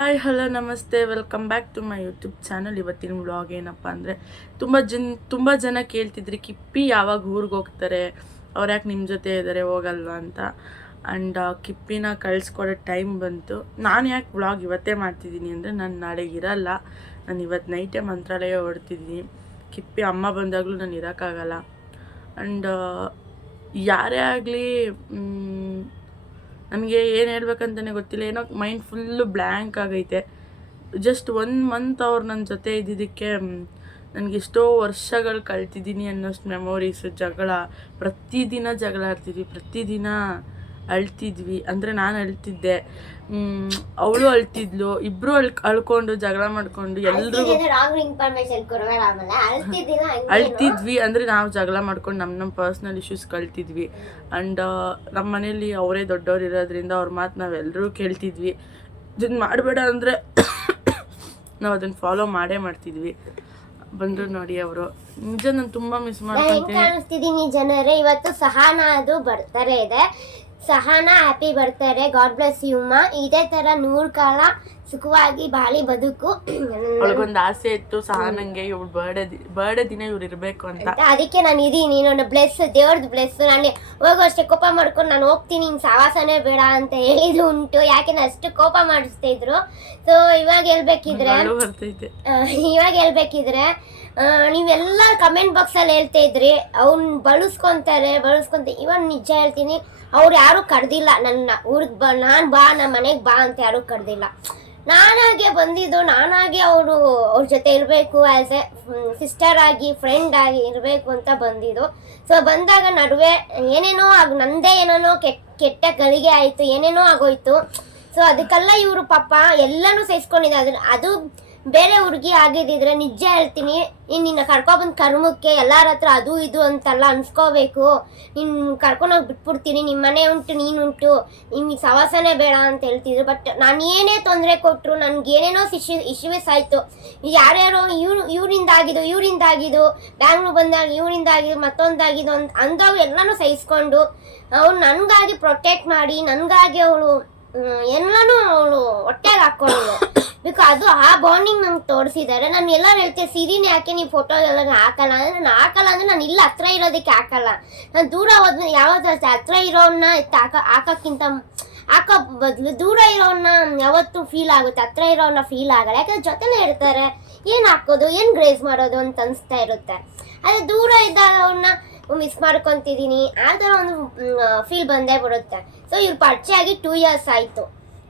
Hi, hello, ನಮಸ್ತೆ. Welcome back to my YouTube channel. ಇವತ್ತಿನ vlog ಏನಪ್ಪ ಅಂದರೆ, ತುಂಬ ಜನ ತುಂಬ ಜನ ಕೇಳ್ತಿದ್ರಿ, ಕಿಪ್ಪಿ ಯಾವಾಗ ಊರಿಗೆ ಹೋಗ್ತಾರೆ, ಅವ್ರು ಯಾಕೆ ನಿಮ್ಮ ಜೊತೆ ಇದ್ದಾರೆ ಹೋಗಲ್ವಾ ಅಂತ. ಆ್ಯಂಡ್ ಕಿಪ್ಪಿನ ಕಳಿಸ್ಕೊಡೋ ಟೈಮ್ ಬಂತು. ನಾನು ಯಾಕೆ ವ್ಲಾಗ್ ಇವತ್ತೇ ಮಾಡ್ತಿದ್ದೀನಿ ಅಂದರೆ, ನಾನು ನಾಳೆಗೆ ಇರಲ್ಲ. ನಾನು ಇವತ್ತು ನೈಟೇ ಮಂತ್ರಾಲಯ ಹೊಡ್ತಿದ್ದೀನಿ ಕಿಪ್ಪಿ ಅಮ್ಮ ಬಂದಾಗಲೂ ನಾನು ಇರೋಕ್ಕಾಗಲ್ಲ. ಆ್ಯಂಡ್ ಯಾರೇ ಆಗಲಿ ನನಗೆ ಏನು ಹೇಳ್ಬೇಕಂತಲೇ ಗೊತ್ತಿಲ್ಲ. ಏನೋ ಮೈಂಡ್ ಫುಲ್ಲು ಬ್ಲ್ಯಾಂಕ್ ಆಗೈತೆ. ಜಸ್ಟ್ ಒನ್ ಮಂತ್ ಅವ್ರು ನನ್ನ ಜೊತೆ ಇದ್ದಿದ್ದಕ್ಕೆ ನನಗೆ ಎಷ್ಟೋ ವರ್ಷಗಳು ಕಳ್ತಿದ್ದೀನಿ ಅನ್ನೋಷ್ಟು ಮೆಮೊರೀಸ್ ಜಗಳ. ಪ್ರತಿದಿನ ಜಗಳ ಆಡ್ತಿದ್ವಿ. ಪ್ರತಿದಿನ ಅಳ್ತಿದ್ವಿ. ಅಂದರೆ ನಾನು ಅಳ್ತಿದ್ದೆ. ಅವಳು ಅಳ್ತಿದ್ಲು. ಇಬ್ಬರು ಅಳ್ ಅಳ್ಕೊಂಡು ಜಗಳ ಮಾಡ್ಕೊಂಡು ಎಲ್ರಿಗೂ ಅಳ್ತಿದ್ವಿ. ಅಂದರೆ ನಾವು ಜಗಳ ಮಾಡ್ಕೊಂಡು ನಮ್ಮ ನಮ್ಮ ಪರ್ಸ್ನಲ್ ಇಶ್ಯೂಸ್ ಕಳ್ತಿದ್ವಿ. ಆ್ಯಂಡ್ ನಮ್ಮ ಮನೇಲಿ ಅವರೇ ದೊಡ್ಡವ್ರು ಇರೋದ್ರಿಂದ ಅವ್ರ ಮಾತು ನಾವೆಲ್ಲರೂ ಕೇಳ್ತಿದ್ವಿ. ಇದನ್ನು ಮಾಡಬೇಡ ಅಂದರೆ ನಾವು ಅದನ್ನು ಫಾಲೋ ಮಾಡೇ ಮಾಡ್ತಿದ್ವಿ. ಬಂದ್ರು ನೋಡಿ ಅವರು. ನಿಜ ನಾನು ತುಂಬಾ ಮಿಸ್ ಮಾಡ್ತೀನಿ ಮಾಡ್ಕೊತೀನಿ. ಜನರೇ ಇವತ್ತು ಸಹನ ಅದು ಬರ್ತಾರೆ ಇದೆ. Sahana happy birthday God bless ಯುಮ್ಮ ಇದೇ ತರ ನೂರ್ ಕಾಲ ಸುಖವಾಗಿ ಬಾಳಿ ಬದುಕು. ಅವಳಿಗೊಂದು ಆಸೆ ಇತ್ತು ಸಹ ನಂಗೆ ಇವ್ಳು ಬರ್ಡೇ ಬರ್ಡೇ ದಿನ ಇವ್ರು ಇರ್ಬೇಕು ಅಂತ. ಅದಕ್ಕೆ ನಾನು ಇದೀನಿ ನನ್ನ ಬ್ಲೆಸ್ ದೇವ್ರದ್ದು ಬ್ಲೆಸ್ ನಾನು ಹೋಗೋ ಅಷ್ಟೇ ಕೋಪ ಮಾಡ್ಕೊಂಡು ನಾನು ಹೋಗ್ತೀನಿ ಹಿಂಗ್ ಸಾವಾಸನೇ ಬೇಡ ಅಂತ ಹೇಳಿದ್ರು ಉಂಟು. ಯಾಕೆ ಅಷ್ಟು ಕೋಪ ಮಾಡಿಸ್ತಾ ಇದ್ರು? ಸೊ ಇವಾಗ ಹೇಳ್ಬೇಕಿದ್ರೆ ಇವಾಗ ಹೇಳ್ಬೇಕಿದ್ರೆ ನೀವೆಲ್ಲ ಕಮೆಂಟ್ ಬಾಕ್ಸಲ್ಲಿ ಹೇಳ್ತಾ ಇದ್ರಿ. ಅವ್ನು ಬಳಸ್ಕೊಂತಾರೆ, ಬಳಸ್ಕೊಂತ. ಇವನ್ ನಿಜ ಹೇಳ್ತೀನಿ, ಅವ್ರು ಯಾರು ಕರೆದಿಲ್ಲ ನನ್ನ ಊರಿಗೆ ಬಾ, ನಾನು ಬಾ ನಮ್ಮ ಮನೆಗೆ ಬಾ ಅಂತ ಯಾರು ಕರೆದಿಲ್ಲ. ನಾನಾಗೆ ಬಂದಿದ್ದು, ನಾನಾಗೆ ಅವರು ಅವ್ರ ಜೊತೆ ಇರಬೇಕು ಆ್ಯಸ್ ಎ ಸಿಸ್ಟರ್ ಆಗಿ ಫ್ರೆಂಡ್ ಆಗಿ ಇರಬೇಕು ಅಂತ ಬಂದಿದ್ದು. ಸೊ ಬಂದಾಗ ನಡುವೆ ಏನೇನೋ ಆಗ, ನಂದೇ ಏನೇನೋ ಕೆಟ್ಟ ಕೆಟ್ಟ ಗಳಿಗೆ ಆಯಿತು, ಏನೇನೋ ಆಗೋಯ್ತು. ಸೊ ಅದಕ್ಕೆಲ್ಲ ಇವರು ಪಾಪ ಎಲ್ಲನೂ ಸೇರಿಸ್ಕೊಂಡಿದ್ದಾರೆ. ಅದು ಅದು ಬೇರೆ ಹುಡುಗಿ ಆಗಿದ್ದಿದ್ರೆ ನಿಜ ಹೇಳ್ತೀನಿ, ನೀನು ನಿನ್ನ ಕರ್ಕೊಬಂದು ಕರ್ಮಕ್ಕೆ ಎಲ್ಲಾರ ಹತ್ರ ಅದು ಇದು ಅಂತೆಲ್ಲ ಅನ್ಸ್ಕೋಬೇಕು. ನಿನ್ನ ಕರ್ಕೊಂಡೋಗಿ ಬಿಟ್ಬಿಡ್ತೀನಿ ನಿಮ್ಮ ಮನೆ ಉಂಟು ನೀನುಂಟು ನಿಮಗೆ ಸವಾಸನೇ ಬೇಡ ಅಂತ ಹೇಳ್ತಿದ್ರು. ಬಟ್ ನಾನು ಏನೇ ತೊಂದರೆ ಕೊಟ್ಟರು ನನಗೆ ಏನೇನೋ ಇಶ್ಯೂ, ಇಶ್ಯೂಸ್ ಆಯಿತು. ಯಾರ್ಯಾರೋ ಇವ್ರು ಇವರಿಂದ ಆಗಿದ್ದು ಇವರಿಂದ ಆಗಿದ್ದು ಬ್ಯಾಂಗ್ಳೂರ್ ಬಂದಾಗ ಇವರಿಂದ ಆಗಿದ್ದು ಮತ್ತೊಂದಾಗಿದ್ದು ಅಂತ ಅಂದಾಗ ಎಲ್ಲನೂ ಸಹಿಸ್ಕೊಂಡು, ಅವ್ರು ನನಗಾಗಿ ಪ್ರೊಟೆಕ್ಟ್ ಮಾಡಿ, ನನಗಾಗಿ ಅವಳು ಎಲ್ಲನೂ ಅವಳು ಹೊಟ್ಟೆಗೆ ಹಾಕೊಂಡಿದ್ದೆ ಬಿಕಾಸ್ ಅದು ಆ ಬಾಂಡಿಂಗ್ ನಂಗೆ ತೋರಿಸಿದ್ದಾರೆ ನಾನು ಎಲ್ಲರೂ ಹೇಳ್ತೀನಿ ಸಿರಿನ ಯಾಕೆ ನೀವು ಫೋಟೋ ಎಲ್ಲ ಹಾಕಲ್ಲ ಅಂದರೆ ನಾನು ಹಾಕಲ್ಲ ಅಂದರೆ ನಾನು ಇಲ್ಲ, ಹತ್ರ ಇರೋದಕ್ಕೆ ಹಾಕಲ್ಲ. ನಾನು ದೂರ ಯಾವತ್ತೂ ಅಷ್ಟೇ, ಹತ್ರ ಇರೋನ್ನ ಹಾಕ, ಹಾಕೋಕ್ಕಿಂತ ಹಾಕೋ ಬದಲು ದೂರ ಇರೋನ್ನ ಯಾವತ್ತೂ ಫೀಲ್ ಆಗುತ್ತೆ, ಹತ್ರ ಇರೋನ್ನ ಫೀಲ್ ಆಗಲ್ಲ. ಯಾಕಂದ್ರೆ ಜೊತೆಲೇ ಇರ್ತಾರೆ. ಏನು ಹಾಕೋದು, ಏನು ಗ್ರೇಸ್ ಮಾಡೋದು ಅಂತ ಅನಿಸ್ತಾ ಇರುತ್ತೆ. ಅದೇ ದೂರ ಇದ್ದಾಗ ಅವ್ರನ್ನ ಮಿಸ್ ಮಾಡ್ಕೊತಿದ್ದೀನಿ ಆ ಥರ ಒಂದು ಫೀಲ್ ಬಂದೇ ಬರುತ್ತೆ. ಸೊ ಇವ್ರು ಪರಿಚಯ ಆಗಿ ಟೂ ಇಯರ್ಸ್ ಆಯಿತು.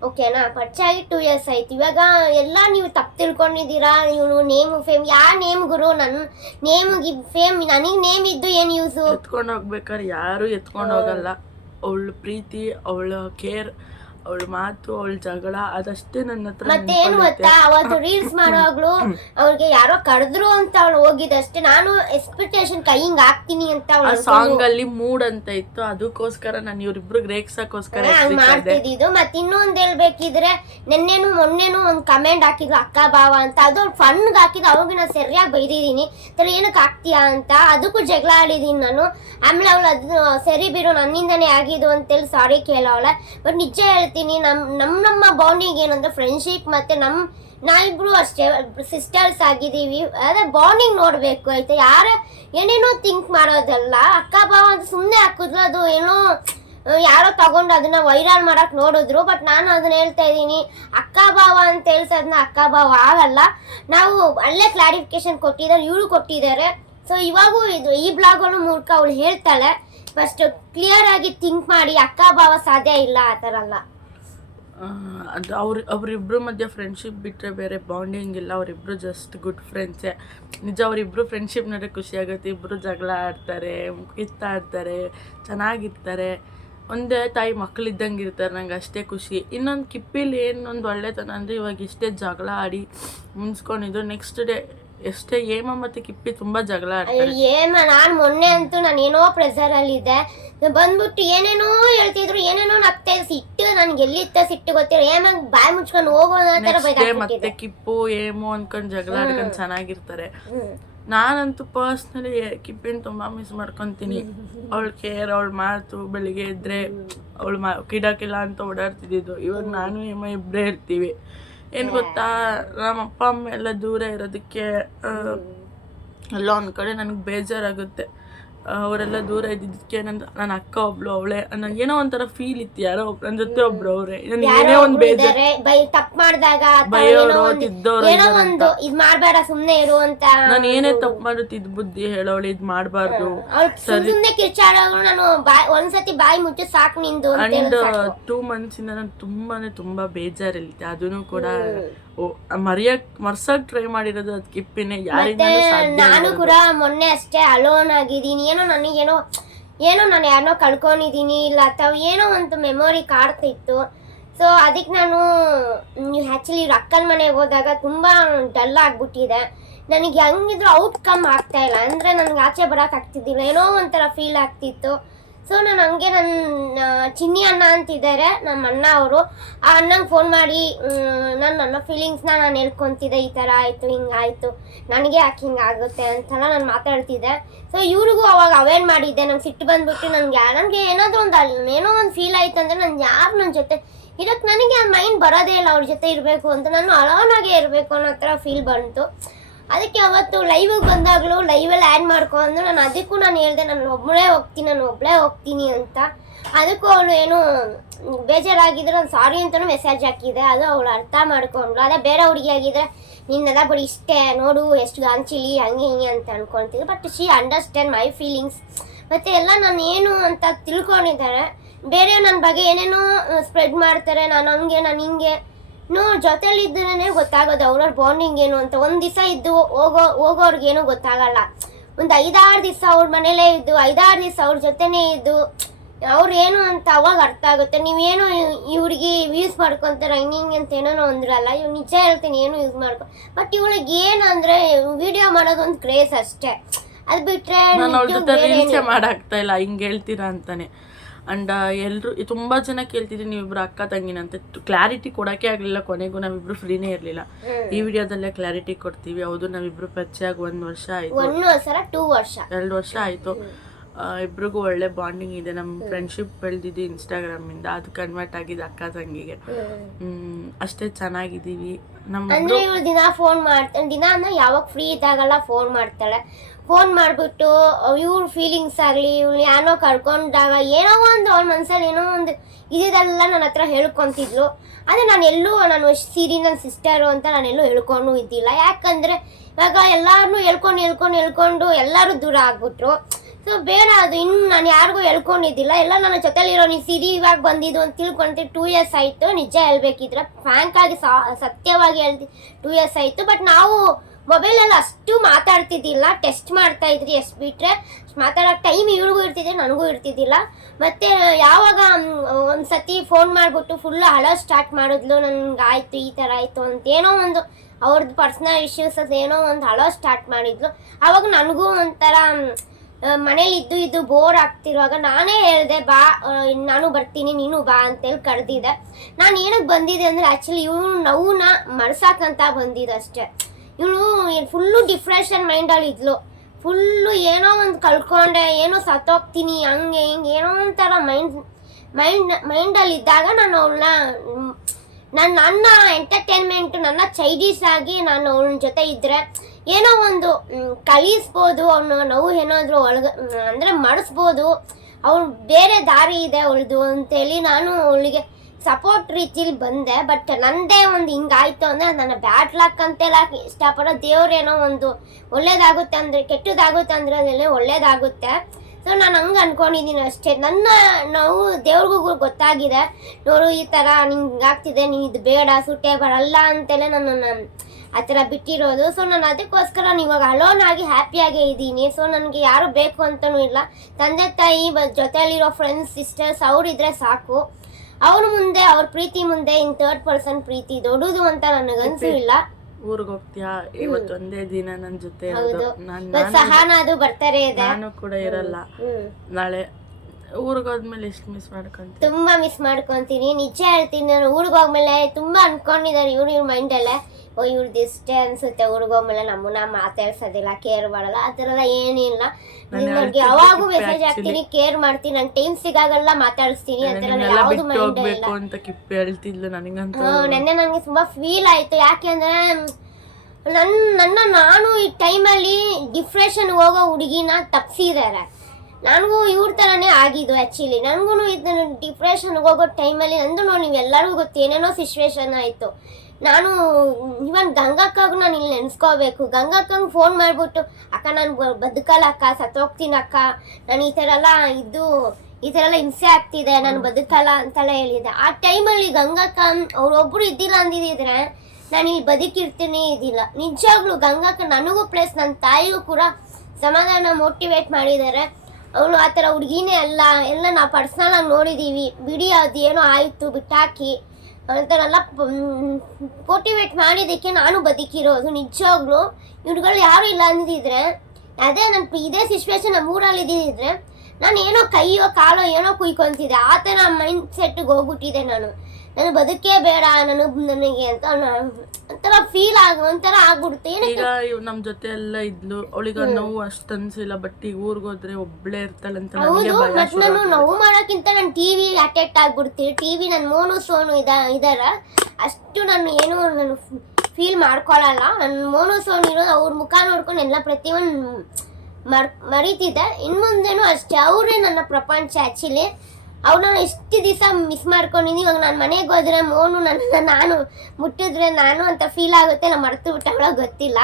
ಓಕೆನಾ ಪರಿಚಯ ಆಗಿ ಟೂ ಇಯರ್ಸ್ ಆಯಿತು. ಇವಾಗ ಎಲ್ಲ ನೀವು ತಪ್ಪು ತಿಳ್ಕೊಂಡಿದ್ದೀರಾ? ಇವನು ನೇಮು ಫೇಮ್ ಯಾ ನೇಮ್ ಗುರು? ನನ್ನ ನೇಮಿಗೆ ಫೇಮ್ ನನಗೆ ನೇಮ್ ಇದ್ದು ಏನು ಯೂಸು ಎತ್ಕೊಂಡು ಹೋಗ್ಬೇಕಾದ್ರೆ ಯಾರು ಎತ್ಕೊಂಡು ಹೋಗಲ್ಲ. ಅವಳ ಪ್ರೀತಿ, ಅವಳ ಕೇರ್ ಅವಳ ಮಾತು ಅವಳ ಜಗಳ ಅದಷ್ಟೇ ನನ್ನ ಹತ್ರ ಮತ್ತೇನು. ಗೊತ್ತಾ? ಅವತ್ತು ರೀಲ್ಸ್ ಮಾಡುವಾಗ್ಲು ಅವ್ರಿಗೆ ಯಾರೋ ಕರೆದ್ರು ಅಂತ ಅವಳು ಹೋಗಿದಷ್ಟೇ ನಾನು ಎಕ್ಸ್ಪೆಕ್ಟೇಷನ್ ಕೈ ಹಿಂಗ್ ಹಾಕ್ತೀನಿ ಅಂತ ಆ ಅವಳು ಸಾಂಗ್ ಅಲ್ಲಿ ಮೂಡ್ ಅಂತ ಇತ್ತು. ಅದಕ್ಕೋಸ್ಕರ ನಾನು ಇವ್ರಿಬ್ರು ರೇಗ್ಸಕ್ಕೋಸ್ಕರ ಹಂಗ್ ಮಾಡ್ತಿದ್ದು ಮತ್ತೆ ಇನ್ನೊಂದ್ ಹೇಳ್ಬೇಕಿದ್ರೆ ನಿನ್ನೆನು ಮೊನ್ನೆನು ಒಂದ್ ಕಮೆಂಟ್ ಹಾಕಿದ್ರು ಅಕ್ಕ ಬಾವ ಅಂತ. ಅದು ಫಂಡ್ ಹಾಕಿದ್ರು ಅವಾಗ ನಾನು ಸರಿಯಾಗಿ ಬೈದಿದ್ದೀನಿ. ತರ ಏನಕ್ಕೆ ಹಾಕ್ತೀಯಾ ಅಂತ. ಅದಕ್ಕೂ ಜಗಳ ಆಡಿದೀನಿ ನಾನು. ಆಮೇಲೆ ಅವಳು ಅದು ಸರಿ ಬಿಡು ನನ್ನಿಂದನೇ ಆಗಿದ್ದು ಅಂತೇಳಿ ಸಾರಿ ಕೇಳವಳೆ. ಬಟ್ ನಿಜ ಹೇಳ್ತೀನಿ ನಮ್ ನಮ್, ನಮ್ಮ ಬಾಂಡಿಂಗ್ ಏನಂದ್ರೆ ಫ್ರೆಂಡ್ಶಿಪ್ ಮತ್ತೆ ನಮ್ ನಾವಿಬ್ರು ಅಷ್ಟೇ ಸಿಸ್ಟರ್ಸ್ ಆಗಿದ್ದೀವಿ. ಅದೇ ಬಾಂಡಿಂಗ್ ನೋಡಬೇಕು ಆಯ್ತಾ? ಯಾರ ಏನೇನೋ ಥಿಂಕ್ ಮಾಡೋದಲ್ಲ, ಅಕ್ಕ ಭಾವ ಅಂತ ಸುಮ್ಮನೆ ಹಾಕಿದ್ರು ಅದು ಏನೋ ಯಾರೋ ತಗೊಂಡು ಅದನ್ನ ವೈರಲ್ ಮಾಡಕ್ ನೋಡಿದ್ರು ಬಟ್ ನಾನು ಅದನ್ನ ಹೇಳ್ತಾ ಇದ್ದೀನಿ. ಅಕ್ಕ ಭಾವ ಅಂತ ಹೇಳ್ಸೋದನ್ನ ಅಕ್ಕ ಭಾವ ಆಗಲ್ಲ. ನಾವು ಒಳ್ಳೆ ಕ್ಲಾರಿಫಿಕೇಶನ್ ಕೊಟ್ಟಿದ್ದಾರೆ ಇವಳು ಕೊಟ್ಟಿದ್ದಾರೆ. ಸೊ ಇವಾಗೂ ಇದು, ಈ ಬ್ಲಾಗ್ಗಳ ಮೂಲಕ ಅವಳು ಹೇಳ್ತಾಳೆ. ಫಸ್ಟ್ ಕ್ಲಿಯರ್ ಆಗಿ ಥಿಂಕ್ ಮಾಡಿ, ಅಕ್ಕ ಭಾವ ಸಾಧ್ಯ ಇಲ್ಲ ಆ ಥರ ಅಲ್ಲ. ಅದು ಅವ್ರು ಅವರಿಬ್ಬರು ಮಧ್ಯೆ ಫ್ರೆಂಡ್ಶಿಪ್ ಬಿಟ್ಟರೆ ಬೇರೆ ಬಾಂಡಿಂಗ್ ಇಲ್ಲ. ಅವರಿಬ್ಬರು ಜಸ್ಟ್ ಗುಡ್ ಫ್ರೆಂಡ್ಸೇ ನಿಜ ಅವರಿಬ್ಬರು ಫ್ರೆಂಡ್ಶಿಪ್ ಖುಷಿ ಆಗುತ್ತೆ. ಇಬ್ಬರು ಜಗಳ ಆಡ್ತಾರೆ ಕಿತ್ತಾಡ್ತಾರೆ ಚೆನ್ನಾಗಿರ್ತಾರೆ. ಒಂದೇ ತಾಯಿ ಮಕ್ಕಳಿದ್ದಂಗೆ ಇರ್ತಾರೆ. ನಂಗೆ ಅಷ್ಟೇ ಖುಷಿ. ಇನ್ನೊಂದು ಕಿಪ್ಪಿಲಿ ಏನೊಂದು ಒಳ್ಳೆತನ ಅಂದರೆ ಇವಾಗ ಇಷ್ಟೇ ಜಗಳ ಆಡಿ ಮುನ್ಸ್ಕೊಂಡಿದ್ದು. ನೆಕ್ಸ್ಟ್ ಡೇ ಎಷ್ಟೇ ಏಮ ಮತ್ತೆ ಕಿಪ್ಪಿ ತುಂಬಾ ಜಗಳ ಆಡ್ತಾರೆ. ಏನ ನಾನು ಮೊನ್ನೆ ಅಂತೂ ನಾನು ಏನೋ ಪ್ರೆಸರ್ ಅಲ್ಲಿ ಇದ್ದೆ. ಬಂದ್ಬಿಟ್ಟು ಏನೇನೋ ಹೇಳ್ತಿದ್ರು ಏನೇನೋ ನಗ್ತಾ. ಸಿಟ್ಟು ನನ್ಗೆ ಎಲ್ಲಿತ್ತ ಸಿಟ್ಟು ಗೊತ್ತಿಲ್ಲ. ಏಮ ಬಾಯಿ ಮುಚ್ಕೊಂಡು ಹೋಗೋ ಆ ಥರ ನೆಕ್ಸ್ಟ್ ಡೇ ಮತ್ತೆ ಬೈದಾಕ್ಬಿಟ್ಟಿದೆ ಕಿಪ್ಪು ಏಮು ಅನ್ಕೊಂಡು ಜಗಳ ಆಡ್ಕೊಂಡು ಚೆನ್ನಾಗಿರ್ತಾರೆ. ನಾನಂತೂ ಪರ್ಸ್ನಲಿ ಕಿಪ್ಪಿನ ತುಂಬಾ ಮಿಸ್ ಮಾಡ್ಕೊಂತೀನಿ. ಅವಳ ಕೇರ್ ಅವಳ ಮಾತು ಬೆಳಿಗ್ಗೆ ಇದ್ರೆ ಅವಳು ಮಾ ಕಿಡಕಿಲ್ಲ ಅಂತ ಓಡಾಡ್ತಿದ್ದಿದ್ದು. ಇವಾಗ ನಾನು ಏಮ ಇಬ್ಬರೇ ಇರ್ತೀವಿ. ಏನು ಗೊತ್ತಾ? ನಮ್ಮ ಅಪ್ಪ ಅಮ್ಮ ಎಲ್ಲ ದೂರ ಇರೋದಕ್ಕೆ ಎಲ್ಲೋ ಒಂದು ಕಡೆ ನನಗೆ ಬೇಜಾರಾಗುತ್ತೆ. ಅವರೆಲ್ಲ ದೂರ ಇದ್ದಿದ್ದಕ್ಕೆ ನನ್ನ ನನ್ನ ಅಕ್ಕ ಒಬ್ಳು ಅವಳೆ ನನಗೆ ಏನೋ ಒಂಥರ ಫೀಲ್ ಇತ್ತು ಯಾರೋ ನನ್ನ ಜೊತೆ ಒಬ್ರು ಅವ್ರೆ. ನನಗೆ ಏನೇ ಒಂದು ಬೇಜಾರು ಬೈ ತಪ್ಪು ಮಾಡಿದಾಗ ಬೈಯೋರು ತಿದ್ದೋರು ಏನೋ ಒಂದು ಇದು ಮಾಡಬೇಡ ಸುಮ್ಮನೆ ಇರು ಅಂತ ನಾನು ಏನೇ ತಪ್ಪು ಮಾಡುತ್ತಿದ್ದ ಬುದ್ಧಿ ಹೇಳೋಳು ಇದು ಮಾಡಬಾರ್ದು. ಸುಮ್ಮನೆ ಕಿರ್ಚಾಡೋರು ನಾನು ಬಾಯ್ ಒಂದ್ಸತಿ ಬಾಯಿ ಮುಚ್ಚಿ ಸಾಕು ನಿಂದು ಅಂಡ್ ಟೂ ಮಂತ್ಸಿಂದ ನಾನು ತುಂಬಾನೇ ತುಂಬಾ ಬೇಜಾರಲ್ಲಿ ಅದನ್ನು ಕೂಡ ಮರೆಯಕ್ ಮರ್ಸಕ್ ಟ್ರೈ ಮಾಡಿರೋದು ಅದ್ ಕಿಪ್ಪಿನೇ ನಾನು ಕೂಡ ಮೊನ್ನೆ ಅಷ್ಟೇ ಅಲೋನ್ ಆಗಿದ್ದೀನಿ. ಏನೋ ನನಗೇನೋ ಏನೋ ನಾನು ಯಾರನ್ನೋ ಕಳ್ಕೊಂಡಿದ್ದೀನಿ ಇಲ್ಲ ಅಥವಾ ಏನೋ ಒಂದು ಮೆಮೊರಿ ಕಾಡ್ತಿತ್ತು ಸೊ ಅದಕ್ಕೆ ನಾನು ಆ್ಯಕ್ಚುಲಿ ಅಕ್ಕನ ಮನೆಗೆ ಹೋದಾಗ ತುಂಬ ಡಲ್ ಆಗಿಬಿಟ್ಟಿದೆ. ನನಗೆ ಹೆಂಗಿದ್ರು ಔಟ್ಕಮ್ ಆಗ್ತಾ ಇಲ್ಲ. ಅಂದರೆ ನನಗೆ ಆಚೆ ಬರೋಕ್ಕಾಗ್ತಿದ್ದಿಲ್ಲ ಏನೋ ಒಂಥರ ಫೀಲ್ ಆಗ್ತಿತ್ತು. ಸೊ ನಾನು ಹಂಗೆ ನನ್ನ ಚಿನ್ನಿ ಅಣ್ಣ ಅಂತಿದ್ದಾರೆ ನಮ್ಮ ಅಣ್ಣ ಅವರು. ಆ ಅಣ್ಣಂಗೆ ಫೋನ್ ಮಾಡಿ ನಾನು ನನ್ನ ಫೀಲಿಂಗ್ಸ್ನ ನಾನು ಹೇಳ್ಕೊತಿದ್ದೆ, ಈ ಥರ ಆಯಿತು ಹಿಂಗಾಯಿತು ನನಗೆ ಯಾಕೆ ಹಿಂಗಾಗುತ್ತೆ ಅಂತೆಲ್ಲ ನಾನು ಮಾತಾಡ್ತಿದ್ದೆ. ಸೊ ಇವ್ರಿಗೂ ಅವಾಗ ಅವೇನ್ ಮಾಡಿದ್ದೆ. ನಂಗೆ ಸಿಟ್ಟು ಬಂದ್ಬಿಟ್ಟು ನನಗೆ ನನಗೆ ಏನಾದರೂ ಒಂದು ಏನೋ ಒಂದು ಫೀಲ್ ಆಯಿತು ಅಂದರೆ ನಾನು ಯಾರು ನನ್ನ ಜೊತೆ ಇದಕ್ಕೆ ನನಗೆ ಆ ಮೈಂಡ್ ಬರೋದೇ ಇಲ್ಲ. ಅವ್ರ ಜೊತೆ ಇರಬೇಕು ಅಂತ. ನಾನು ಅಲೋನಾಗೆ ಇರಬೇಕು ಅನ್ನೋ ಥರ ಫೀಲ್ ಬಂತು. ಅದಕ್ಕೆ ಅವತ್ತು ಲೈವಿಗೆ ಬಂದಾಗಲೂ ಲೈವಲ್ಲಿ ಆ್ಯಡ್ ಮಾಡ್ಕೊಂಡು ನಾನು ಅದಕ್ಕೂ ನಾನು ಹೇಳಿದೆ, ನಾನು ಒಬ್ಬಳೇ ಹೋಗ್ತೀನಿ, ನಾನು ಒಬ್ಬಳೇ ಹೋಗ್ತೀನಿ ಅಂತ. ಅದಕ್ಕೂ ಅವಳು ಏನು, ಬೇಜಾರಾಗಿದ್ರೆ ನಾನು ಸಾರಿ ಅಂತಲೂ ಮೆಸೇಜ್ ಹಾಕಿದೆ. ಅದು ಅವಳು ಅರ್ಥ ಮಾಡ್ಕೊಂಡ್ಳು. ಅದೇ ಬೇರೆ ಹುಡುಗಿ ಆಗಿದ್ರೆ ನಿನ್ನೆಲ್ಲ ಬರೀ ಇಷ್ಟೇ. ನೋಡು, ಎಷ್ಟು ಗಾಂಚಿಲಿ, ಹಂಗೆ ಹಿಂಗೆ ಅಂತ ಅನ್ಕೊಳ್ತಿದ್ದೆ but she understand my feelings ಮತ್ತು ಎಲ್ಲ ನಾನು ಏನು ಅಂತ ತಿಳ್ಕೊಂಡಿದ್ದಾರೆ. ಬೇರೆ ನನ್ನ ಬಗ್ಗೆ ಏನೇನೋ ಸ್ಪ್ರೆಡ್ ಮಾಡ್ತಾರೆ. ನಾನು ಹಂಗೆ, ನಾನು ಹಿಂಗೆ. ನೋ ಜೊತೆಲಿ ಇದ್ರೇ ಗೊತ್ತಾಗೋದು ಅವ್ರವ್ರ ಬಾಂಡಿಂಗ್ ಏನು ಅಂತ. ಒಂದ್ ದಿವಸ ಇದ್ದು ಹೋಗೋ ಹೋಗೋರ್ಗೇನು ಗೊತ್ತಾಗಲ್ಲ. ಒಂದು ಐದಾರು ದಿವಸ ಅವ್ರ ಮನೇಲೇ ಇದ್ದು ಐದಾರು ದಿವಸ ಅವ್ರ ಜೊತೆನೇ ಇದ್ದು ಅವ್ರು ಏನು ಅಂತ ಅವಾಗ ಅರ್ಥ ಆಗುತ್ತೆ. ನೀವೇನು ಇವ್ರಿಗೆ ಯೂಸ್ ಮಾಡ್ಕೊಂತ ಹಿಂಗೆ ಅಂತ ಏನೋ ಅಂದ್ರಲ್ಲ ಇವ್ ನಿಜ ಹೇಳ್ತೀನಿ ಏನು ಯೂಸ್ ಮಾಡ್ಕೊ ಬಟ್ ಇವಳಿಗೆ ಅಂದ್ರೆ ವಿಡಿಯೋ ಮಾಡೋದು ಒಂದು ಕ್ರೇಜ್ ಅಷ್ಟೇ. ಅದು ಏನಿಲ್ಲ. ಮಾಡಾಕ್ತಾ ಇಲ್ಲ ಹಿಂಗೆ ಹೇಳ್ತೀರಾ ಅಂತಾನೆ. ಅಂಡ್ ಎಲ್ಲರೂ ತುಂಬಾ ಜನ ಕೇಳ್ತಿದ್ದೀನಿ ನೀವಿಬ್ರು ಅಕ್ಕ ತಂಗಿನಂತೆ ಕ್ಲಾರಿಟಿ ಕೊಡೋಕೆ ಆಗಲಿಲ್ಲ ಕೊನೆಗೂ ನಾವಿಬ್ರು ಫ್ರೀನೇ ಇರಲಿಲ್ಲ. ಈ ವಿಡಿಯೋದಲ್ಲೇ ಕ್ಲಾರಿಟಿ ಕೊಡ್ತೀವಿ. ಹೌದು ನಾವಿಬ್ರು ಪರಿಚಯ ಆಗಿ ಒಂದು ವರ್ಷ ಆಯಿತು. ಎರಡು ವರ್ಷ ಆಯಿತು. ಇಬ್ರಿಗೂ ಒಳ್ಳೆ ಬಾಂಡಿಂಗ್ ಇದೆ. ನಮ್ಮ ಫ್ರೆಂಡ್ಶಿಪ್ ಬೆಳೆದಿದ್ದು ಇನ್ಸ್ಟಾಗ್ರಾಮಿಂದ ಅದು ಕನ್ವರ್ಟ್ ಆಗಿದೆ ಅಕ್ಕ ತಂಗಿಗೆ. ಅಷ್ಟೇ ಚೆನ್ನಾಗಿದ್ದೀವಿ. ನಮ್ಮ ಅಂದ್ರೆ ಇವಳು ದಿನ ಫೋನ್ ಮಾಡ್ತಾಳೆ ದಿನ ಯಾವಾಗ ಫ್ರೀ ಇದ್ದಾಗೆಲ್ಲ ಫೋನ್ ಮಾಡ್ತಾಳೆ. ಫೋನ್ ಮಾಡಿಬಿಟ್ಟು, ಇವ್ರ ಫೀಲಿಂಗ್ಸ್ ಆಗಲಿ ಇವಳು ಯಾರೋ ಕರ್ಕೊಂಡಾಗ ಏನೋ ಒಂದು ಅವ್ಳ ಮನಸ್ಸಲ್ಲಿ ಏನೋ ಒಂದು ಇದೆಲ್ಲ ನನ್ನ ಹತ್ರ ಹೇಳ್ಕೊತಿದ್ಲು. ಆದರೆ ನಾನು ಎಲ್ಲೂ, ನಾನು ಸೀರಿ ನನ್ನ ಸಿಸ್ಟರು ಅಂತ ನಾನು ಎಲ್ಲೂ ಹೇಳ್ಕೊಂಡು ಇದ್ದಿಲ್ಲ. ಯಾಕಂದರೆ ಇವಾಗ ಎಲ್ಲರೂ ಹೇಳ್ಕೊಂಡು ಹೇಳ್ಕೊಂಡು ಹೇಳ್ಕೊಂಡು ಎಲ್ಲರೂ ದೂರ ಆಗ್ಬಿಟ್ರು. ಸೊ ಬೇಡ ಅದು. ಇನ್ನು ನಾನು ಯಾರಿಗೂ ಹೇಳ್ಕೊಂಡಿದ್ದಿಲ್ಲ. ಎಲ್ಲ ನನ್ನ ಜೊತೆಲಿರೋ, ನೀನು ಸಿರಿ ಇವಾಗ ಬಂದಿದ್ದು ಅಂತ ತಿಳ್ಕೊಂಡ್ರೆ ಟೂ ಇಯರ್ಸ್ ಆಯಿತು. ನಿಜ ಹೇಳ್ಬೇಕಿದ್ರೆ. ಫ್ರ್ಯಾಂಕ್ ಆಗಿ ಸತ್ಯವಾಗಿ ಹೇಳ್ತಿ ಟೂ ಇಯರ್ಸ್ ಆಯಿತು. ಬಟ್ ನಾವು ಮೊಬೈಲಲ್ಲಿ ಅಷ್ಟು ಮಾತಾಡ್ತಿದ್ದಿಲ್ಲ. ಟೆಸ್ಟ್ ಮಾಡ್ತಾ ಇದ್ರಿ ಎಷ್ಟು ಬಿಟ್ಟರೆ ಮಾತಾಡೋಕೆ ಟೈಮ್ ಇವ್ರಿಗೂ ಇರ್ತಿದ್ರೆ ನನಗೂ ಇರ್ತಿದ್ದಿಲ್ಲ. ಮತ್ತು ಯಾವಾಗ ಒಂದು ಸತಿ ಫೋನ್ ಮಾಡಿಬಿಟ್ಟು ಫುಲ್ಲು ಹಳೋ ಸ್ಟಾರ್ಟ್ ಮಾಡಿದ್ಲು. ನನಗೆ ಆಯಿತು, ಈ ಥರ ಆಯಿತು ಅಂತ ಏನೋ ಒಂದು ಅವ್ರದ್ದು ಪರ್ಸ್ನಲ್ ಇಶ್ಯೂಸ್ ಏನೋ ಒಂದು ಹಳೋ ಸ್ಟಾರ್ಟ್ ಮಾಡಿದ್ಲು. ಆವಾಗ ನನಗೂ ಒಂಥರ ಮನೇಲಿ ಇದ್ದು ಇದ್ದು ಬೋರ್ ಆಗ್ತಿರುವಾಗ ನಾನೇ ಹೇಳಿದೆ, ಬಾ ನಾನು ಬರ್ತೀನಿ, ನೀನು ಬಾ ಅಂತೇಳಿ ಕರೆದಿದ್ದೆ ನಾನು ಏನಕ್ಕೆ ಬಂದಿದೆ ಅಂದರೆ ಆ್ಯಕ್ಚುಲಿ ಇವನು ನೋವನ್ನ ಮರ್ಸಾಕಂತ ಬಂದಿದ್ದು ಅಷ್ಟೇ. ಇವಳು ಫುಲ್ಲು ಡಿಫ್ರೆಷನ್ ಮೈಂಡಲ್ಲಿ ಇದ್ಲು. ಫುಲ್ಲು ಏನೋ ಒಂದು ಕಳ್ಕೊಂಡೆ, ಏನೋ ಸತ್ತೋಗ್ತೀನಿ, ಹಂಗೆ ಹಿಂಗೆ, ಏನೋ ಒಂಥರ ಮೈಂಡ್ ಮೈಂಡ್ ಮೈಂಡಲ್ಲಿ ಇದ್ದಾಗ ನಾನು ಅವಳನ್ನ ನಾನು ನನ್ನ ಎಂಟರ್ಟೈನ್ಮೆಂಟ್ ನನ್ನ ಚೈಡೀಸ್ ಆಗಿ ನಾನು ಅವಳ ಜೊತೆ ಇದ್ದರೆ ಏನೋ ಒಂದು ಕಲಿಸ್ಬೋದು, ಅವನು ನೋವು ಏನಾದರೂ ಒಳಗ ಅಂದರೆ ಮಾಡಿಸ್ಬೋದು. ಅವಳು ಬೇರೆ ದಾರಿ ಇದೆ ಅವಳದು ಅಂತೇಳಿ ನಾನು ಅವಳಿಗೆ ಸಪೋರ್ಟ್ ರೀತಿಲಿ ಬಂದೆ. ಬಟ್ ನಂದೇ ಒಂದು ಹಿಂಗಾಯ್ತು ಅಂದರೆ ನನ್ನ ಬ್ಯಾಡ್ ಲಕ್ ಅಂತೆಲ್ಲ ಇಷ್ಟಪಡೋ ದೇವ್ರೇನೋ ಒಂದು ಒಳ್ಳೇದಾಗುತ್ತೆ ಅಂದರೆ, ಕೆಟ್ಟದಾಗುತ್ತೆ ಅಂದರೆ ಅದರಲ್ಲಿ ಒಳ್ಳೇದಾಗುತ್ತೆ. ಸೊ ನಾನು ಹಂಗೆ ಅಂದ್ಕೊಂಡಿದ್ದೀನಿ ಅಷ್ಟೇ. ನನ್ನ ನೋವು ದೇವ್ರಿಗೂ ಗೊತ್ತಾಗಿದೆ. ನೋಡು ಈ ಥರ ನಿಂಗೆ ಹಿಂಗಾಗ್ತಿದೆ, ನೀನು ಇದು ಬೇಡ ಸುಟ್ಟೆ ಅಲ್ಲ ಅಂತೆಲ್ಲ ನನ್ನನ್ನು ಆ ಥರ ಬಿಟ್ಟಿರೋದು. ಸೊ ನಾನು ಅದಕ್ಕೋಸ್ಕರ ನಾನು ಇವಾಗ ಅಲೋನ್ ಆಗಿ ಹ್ಯಾಪಿಯಾಗೇ ಇದ್ದೀನಿ. ಸೊ ನನಗೆ ಯಾರು ಬೇಕು ಅಂತಲೂ ಇಲ್ಲ. ತಂದೆ ತಾಯಿ ಬ- ಜೊತೆಯಲ್ಲಿರೋ ಫ್ರೆಂಡ್ಸ್ ಸಿಸ್ಟರ್ಸ್ ಅವರಿದ್ರೆ ಸಾಕು. ಅವ್ರ ಮುಂದೆ ಅವ್ರ ಪ್ರೀತಿ ಮುಂದೆ ಇನ್ ಥರ್ಡ್ ಪರ್ಸನ್ ಪ್ರೀತಿ ದೊಡ್ಡದು ಅಂತ ನನಗನ್ಸೂ ಇಲ್ಲ. ಊರಿಗೆ ಹೋಗ್ತೀಯಾ? ಇವತ್ತು ಒಂದೇ ದಿನ ನನ್ನ ಜೊತೆ ಸಹನ ಅದು ಬರ್ತಾರೆ ಇದೆ. ನಾನು ಕೂಡ ಇರಲ್ಲ. ನಾಳೆ ಊರಿಗೆ ಹೋದ್ಮೇಲೆ ಎಷ್ಟು ಮಿಸ್ ಮಾಡ್ಕೊಂತೀನಿ ತುಂಬಾ ಮಿಸ್ ಮಾಡ್ಕೊಂತೀನಿ. ನಿಜ ಹೇಳ್ತೀನಿ ನಾನು ಊರಿಗೆ ಹೋಗ್ಮೇಲೆ ತುಂಬಾ ಅನ್ಕೊಂಡಿದ್ದಾರೆ ಇವ್ರು ಇವ್ರ ಮೈಂಡಲ್ಲೇ ಓ ಇವ್ರದ್ದು ಇಷ್ಟೇ ಅನ್ಸುತ್ತೆ ಹುಡುಗೊಮ್ಮಲೆ ನಮ್ಮನ್ನ ಮಾತಾಡ್ಸೋದಿಲ್ಲ ಕೇರ್ ಮಾಡಲ್ಲ ಆ ಥರ ಎಲ್ಲ ಏನಿಲ್ಲ ನಿಮ್ಗೆ ಯಾವಾಗೂ ಮೆಸೇಜ್. ಹಾಕ್ತೀನಿ ಕೇರ್ ಮಾಡ್ತೀನಿ ನಂಗೆ ಟೈಮ್ ಸಿಗಾಗಲ್ಲ ಮಾತಾಡಿಸ್ತೀನಿ ಆ ಥರ ಯಾವುದು ಮೈಂಡ್ ಇಲ್ಲ. ಅಂತ ಕಿಪ್ಪಿ ಹೇಳ್ತಿದ್ಲು ನನಗಂತೂ. ನೆನ್ನೆ ನನಗೆ ತುಂಬಾ ಫೀಲ್ ಆಯ್ತು. ಯಾಕೆಂದ್ರೆ ನನ್ನ ನನ್ನ ನಾನು ಈ ಟೈಮಲ್ಲಿ ಡಿಪ್ರೆಷನ್ ಹೋಗೋ ಹುಡುಗಿನ ತಪ್ಸಿದ್ದಾರೆ. ನನಗೂ ಇವ್ರ ಥರನೇ ಆಗಿದ್ದು ಆ್ಯಕ್ಚುಲಿ ನನಗೂ ಇದನ್ನು ಡಿಪ್ರೆಷನ್ಗೆ ಹೋಗೋ ಟೈಮಲ್ಲಿ ನಂದು ನೀವೆಲ್ಲರಿಗೂ ಗೊತ್ತು ಏನೇನೋ ಸಿಚುವೇಶನ್ ಆಯಿತು. ನಾನು ಇವನ್ ಗಂಗಕ್ಕಾಗೂ ನಾನು ಇಲ್ಲಿ ನೆನೆಸ್ಕೋಬೇಕು. ಗಂಗಕ್ಕಂಗೆ ಫೋನ್ ಮಾಡಿಬಿಟ್ಟು ಅಕ್ಕ ನಾನು ಬದುಕಲ್ಲ ಅಕ್ಕ ಸತ್ತೋಗ್ತೀನಿ ಅಕ್ಕ. ನಾನು ಈ ಥರ ಎಲ್ಲ ಇದ್ದು ಈ ಥರ ಎಲ್ಲ ಹಿಂಸೆ ಆಗ್ತಿದೆ. ನಾನು ಬದುಕಲ್ಲ ಅಂತೆಲ್ಲ ಹೇಳಿದ್ದೆ. ಆ ಟೈಮಲ್ಲಿ ಗಂಗಕ್ಕ ಅವ್ರೊಬ್ರು ಇದ್ದಿಲ್ಲ ಅಂದಿದ್ದಿದ್ರೆ ನಾನು ಇಲ್ಲಿ ಬದುಕಿರ್ತೀನಿ ಇದಿಲ್ಲ. ನಿಜವಾಗ್ಲೂ ಗಂಗಕ್ಕ ನನಗೂ ಪ್ಲಸ್ ನನ್ನ ತಾಯಿಗೂ ಕೂಡ ಸಮಾಧಾನ ಮೋಟಿವೇಟ್ ಮಾಡಿದ್ದಾರೆ. ಅವಳು ಆ ಥರ ಹುಡುಗಿನೇ ಅಲ್ಲ. ಎಲ್ಲ ನಾವು ಪರ್ಸನಲ್ ಆಗಿ ನೋಡಿದ್ದೀವಿ ಬಿಡಿ ಅದು ಏನೋ ಆಯಿತು, ಬಿಟ್ಟಾಕಿ. ಎಲ್ಲ ಮೋಟಿವೇಟ್ ಮಾಡಿದ್ದಕ್ಕೆ ನಾನು ಬದುಕಿರೋದು, ನಿಜವಾಗ್ಲೂ. ಇವ್ರುಗಳು ಯಾರು ಇಲ್ಲ ಅಂದಿದ್ರೆ, ಅದೇ ನನ್ನ ಇದೇ ಸಿಚುವೇಶನ್ ನಮ್ಮ ಊರಲ್ಲಿ ಇದ್ದಿದ್ರೆ, ನಾನು ಏನೋ ಕೈಯೋ, ಕಾಲೋ ಏನೋ ಕುಯ್ಕೊಂತಿದ್ದೆ. ಆ ಥರ ಮೈಂಡ್ ಸೆಟ್ಗೆ ಹೋಗ್ಬಿಟ್ಟಿದೆ ನಾನು. ನಾನು ಬದುಕೇ ಬೇಡ ನನಗೆ ನನಗೆ ಅಂತ ನಾನು ಒಂಥರ ಫೀಲ್ ಆಗ ಒಂಥರ ಆಗ್ಬಿಡುತ್ತೆ. ಏನಕ್ಕೆ? ಈಗ ಇವ್ ನಮ್ ಜೊತೆ ಎಲ್ಲ ಇದ್ಲು. ಅವಳಿಗೆ ನೋವು ಅಷ್ಟು ಅನ್ಸಿಲ್ಲ ಬಟ್ ಈಗ ಊರ್ಗ್ ಹೋದ್ರೆ ಒಬ್ಳೆ ಇರ್ತಾಳಂತ ನನಗೆ ಹೌದು ಭಯ ಮತ್ ನಾನು ನೋವು ಮಾಡೋಕ್ಕಿಂತ ನಾನು ಟಿವಿ ಅಟ್ಯಾಕ್ಟ್ ಆಗ್ಬಿಡ್ತೀನಿ ಟಿವಿ ನನ್ನ ಮೋನು ಸೋನು ಇದ ಇದಾರ. ಅಷ್ಟು ನಾನು ಏನು ನಾನು ಫೀಲ್ ಮಾಡ್ಕೊಳಲ್ಲ. ನನ್ನ ಮೋನು ಸೋನು ಇರೋದು ಅವ್ರ ಮುಖ ನೋಡ್ಕೊಂಡು ಎಲ್ಲ ಪ್ರತಿಯೊಂದು ಮರ್ ಮರಿತಿದ್ದೆ. ಇನ್ನು ಮುಂದೆನೂ ಅಷ್ಟೇ. ಅವರೇ ನನ್ನ ಪ್ರಪಂಚ ಆ್ಯಕ್ಚುಲಿ ಅವ್ರನ್ನ ಎಷ್ಟು ದಿವಸ ಮಿಸ್ ಮಾಡ್ಕೊಂಡಿದ್ದೀನಿ ಇವಾಗ ನಾನು ಮನೆಗೆ ಹೋದ್ರೆ ಮೋನು ನನ್ನ ನಾನು ಮುಟ್ಟಿದ್ರೆ ನಾನು ಅಂತ ಫೀಲ್ ಆಗುತ್ತೆ. ನಾನು ಮರೆತು ಬಿಟ್ಟವಳ ಗೊತ್ತಿಲ್ಲ.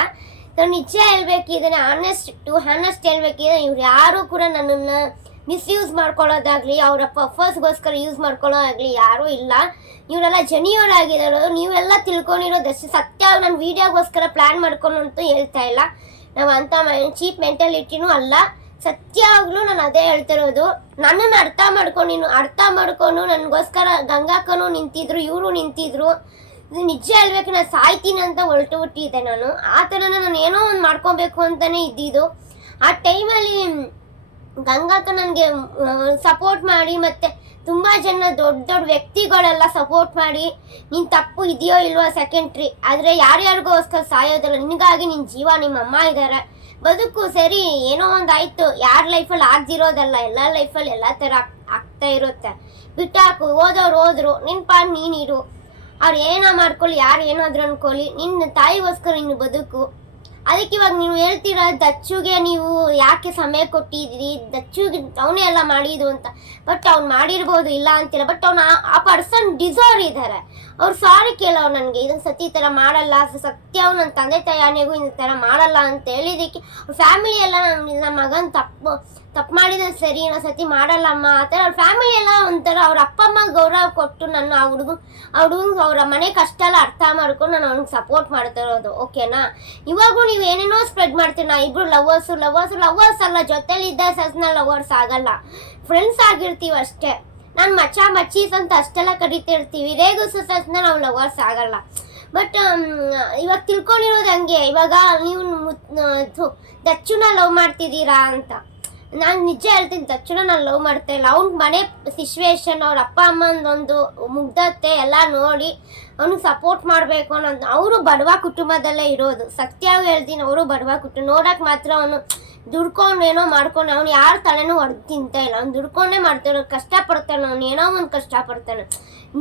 ಸೊ ನಿಜ ಹೇಳ್ಬೇಕಿದ್ರೆ ಆನೆಸ್ಟ್ ಟು ಹಾನೆಸ್ಟ್ ಹೇಳ್ಬೇಕಿದ್ರೆ, ಇವ್ರು ಯಾರೂ ಕೂಡ ನನ್ನನ್ನು ಮಿಸ್ಯೂಸ್ ಮಾಡ್ಕೊಳ್ಳೋದಾಗಲಿ, ಅವರ ಪರ್ಪಸ್ಗೋಸ್ಕರ ಯೂಸ್ ಮಾಡ್ಕೊಳ್ಳೋದಾಗಲಿ ಯಾರೂ ಇಲ್ಲ. ಇವರೆಲ್ಲ ಜನಿಯವರಾಗಿರೋದು ನೀವೆಲ್ಲ ತಿಳ್ಕೊಂಡಿರೋದಷ್ಟು ಸತ್ಯ ನಾನು ವೀಡಿಯೋಗೋಸ್ಕರ ಪ್ಲ್ಯಾನ್ ಮಾಡ್ಕೊಂಡು ಅಂತೂ ಹೇಳ್ತಾ ಇಲ್ಲ. ನಾವು ಅಂಥ ಚೀಪ್ ಮೆಂಟಾಲಿಟಿನೂ ಅಲ್ಲ. ಸತ್ಯವಾಗ್ಲೂ ನಾನು ಅದೇ ಹೇಳ್ತಿರೋದು. ನನ್ನನ್ನು ಅರ್ಥ ಮಾಡ್ಕೊಂಡು ನೀನು ಅರ್ಥ ಮಾಡ್ಕೊಂಡು ನನಗೋಸ್ಕರ ಗಂಗಾಕನು ನಿಂತಿದ್ರು, ಇವರು ನಿಂತಿದ್ರು. ಇದು ನಿಜ ಹೇಳ್ಬೇಕು, ನಾನು ಸಾಯ್ತೀನಿ ಅಂತ ಹೊರಟು ಬಿಟ್ಟಿದ್ದೆ ನಾನು. ಆ ಥರನ ನಾನು ಏನೋ ಒಂದು ಮಾಡ್ಕೊಬೇಕು ಅಂತಲೇ ಇದ್ದಿದ್ದು. ಆ ಟೈಮಲ್ಲಿ ಗಂಗಾಕ ನನಗೆ ಸಪೋರ್ಟ್ ಮಾಡಿ ಮತ್ತೆ ತುಂಬ ಜನ ದೊಡ್ಡ ದೊಡ್ಡ ವ್ಯಕ್ತಿಗಳೆಲ್ಲ ಸಪೋರ್ಟ್ ಮಾಡಿ, ನಿನ್ ತಪ್ಪು ಇದೆಯೋ ಇಲ್ವೋ ಸೆಕೆಂಡ್ರಿ ಆದರೆ ಯಾರ್ಯಾರಿಗೋಸ್ಕರ ಸಾಯೋದಲ್ಲ? ನಿನಗಾಗಿ ನಿನ್ನ ಜೀವ ನಿಮ್ಮ ಅಮ್ಮ ಇದ್ದಾರೆ ಬದುಕು ಸರಿ, ಏನೋ ಒಂದು ಆಯಿತು ಯಾರ ಲೈಫಲ್ಲಿ ಆಗ್ದಿರೋದಲ್ಲ, ಎಲ್ಲ ಲೈಫಲ್ಲಿ ಎಲ್ಲ ಥರ ಆಗ್ತಾ ಇರುತ್ತೆ. ಬಿಟ್ಟಾಕು ಓದೋರು ಹೋದ್ರು ನಿನ್ನ ಪಾಡ್ ನೀನಿರು ಅವ್ರು ಏನೋ ಮಾಡ್ಕೊಳ್ಳಿ, ಯಾರು ಏನಾದ್ರು ಅನ್ಕೊಳ್ಳಿ ನಿನ್ನ ತಾಯಿಗೋಸ್ಕರ ನೀನು ಬದುಕು. ಅದಕ್ಕೆ ಇವಾಗ ನೀವು ಹೇಳ್ತೀರ, ದಚ್ಚುಗೆ ನೀವು ಯಾಕೆ ಸಮಯ ಕೊಟ್ಟಿದ್ರಿ? ದಚ್ಚುಗೆ ಅವನೇ ಎಲ್ಲ ಮಾಡಿದ್ದು ಅಂತ. ಬಟ್ ಅವ್ನು ಮಾಡಿರ್ಬೋದು ಇಲ್ಲ ಅಂತಿಲ್ಲ. ಬಟ್ ಅವ್ನು ಆ ಪರ್ಸನ್ ಡಿಸರ್ವ್ ಇದ್ದಾರೆ ಅವ್ರು ಸಾರಿ ಕೇಳೋರು ನನಗೆ. ಇದನ್ನ ಸತಿ ಈ ಥರ ಮಾಡಲ್ಲ, ಸತ್ಯ ಅವ್ನು ನನ್ನ ತಂದೆ ತಾಯಿಗೂ ಈ ಥರ ಮಾಡಲ್ಲ ಅಂತ ಹೇಳಿದ್ದಕ್ಕೆ ಫ್ಯಾಮಿಲಿ ಎಲ್ಲ ನನ್ನ ನಮ್ಮ ಮಗನ ತಪ್ಪು ತಪ್ಪು ಮಾಡಿದ ಸರಿ, ನಾ ಸತಿ ಮಾಡಲ್ಲಮ್ಮ ಆ ಥರ ಅವ್ರ ಫ್ಯಾಮಿಲಿ ಎಲ್ಲ ಒಂಥರ ಅವ್ರ ಅಪ್ಪ ಅಮ್ಮ ಗೌರವ ಕೊಟ್ಟು ನನ್ನ ಆ ಹುಡುಗ ಅವರ ಮನೆ ಕಷ್ಟ ಎಲ್ಲ ಅರ್ಥ ಮಾಡ್ಕೊಂಡು ನಾನು ಅವ್ನಿಗೆ ಸಪೋರ್ಟ್ ಮಾಡ್ತಾ ಇರೋದು. ಓಕೆನಾ ಇವಾಗೂ ನೀವು ಏನೇನೋ ಸ್ಪ್ರೆಡ್ ಮಾಡ್ತೀರಿ. ನಾ ಇಬ್ರು ಲವರ್ಸು ಲವರ್ಸು ಲವರ್ಸ್ ಅಲ್ಲ. ಜೊತೆಲಿದ್ದ ಸಸ್ನ ಲವರ್ಸ್ ಆಗಲ್ಲ. ಫ್ರೆಂಡ್ಸ್ ಆಗಿರ್ತೀವಿ ಅಷ್ಟೇ. ನಾನು ಮಚ್ಚ ಮಚ್ಚೀಸ್ ಅಂತ ಅಷ್ಟೆಲ್ಲ ಕರಿತಿರ್ತೀವಿ. ರೇಗು ಸಸಸ್ನ ನಾವು ಲವರ್ಸ್ ಆಗಲ್ಲ. ಬಟ್ ಇವಾಗ ತಿಳ್ಕೊಂಡಿರೋದು ಹಂಗೆ. ಇವಾಗ ನೀವು ದಚ್ಚುನ ಲವ್ ಮಾಡ್ತಿದ್ದೀರಾ ಅಂತ. ನಾನು ನಿಜ ಹೇಳ್ತೀನಿ ತಕ್ಷಣ ನಾನು ಲವ್ ಮಾಡ್ತಾ ಇಲ್ಲ. ಅವ್ನ ಮನೆ ಸಿಚುವೇಶನ್ ಅವ್ರ ಅಪ್ಪ ಅಮ್ಮಂದೊಂದು ಮುಗ್ಧತೆ ಎಲ್ಲ ನೋಡಿ ಅವ್ನಿಗೆ ಸಪೋರ್ಟ್ ಮಾಡಬೇಕು ಅನ್ನೋದು. ಅವರು ಬಡವ ಕುಟುಂಬದಲ್ಲೇ ಇರೋದು. ಸತ್ಯವಾಗಿ ಹೇಳ್ತೀನಿ, ಅವರು ಬಡವ ಕುಟುಂಬ ನೋಡಕ್ಕೆ ಮಾತ್ರ ಅವನು ದುಡ್ಕೊಂಡು ಏನೋ ಮಾಡ್ಕೊಂಡು ಅವ್ನು ಯಾರ ತಲೆನೂ ಹೊಡೆದು ತಿಂತ ಇಲ್ಲ. ಅವ್ನು ದುಡ್ಕೊಂಡೇ ಮಾಡ್ತಾನೆ ಕಷ್ಟಪಡ್ತಾನೆ. ಅವ್ನು ಏನೋ ಒಂದು ಕಷ್ಟಪಡ್ತಾನೆ.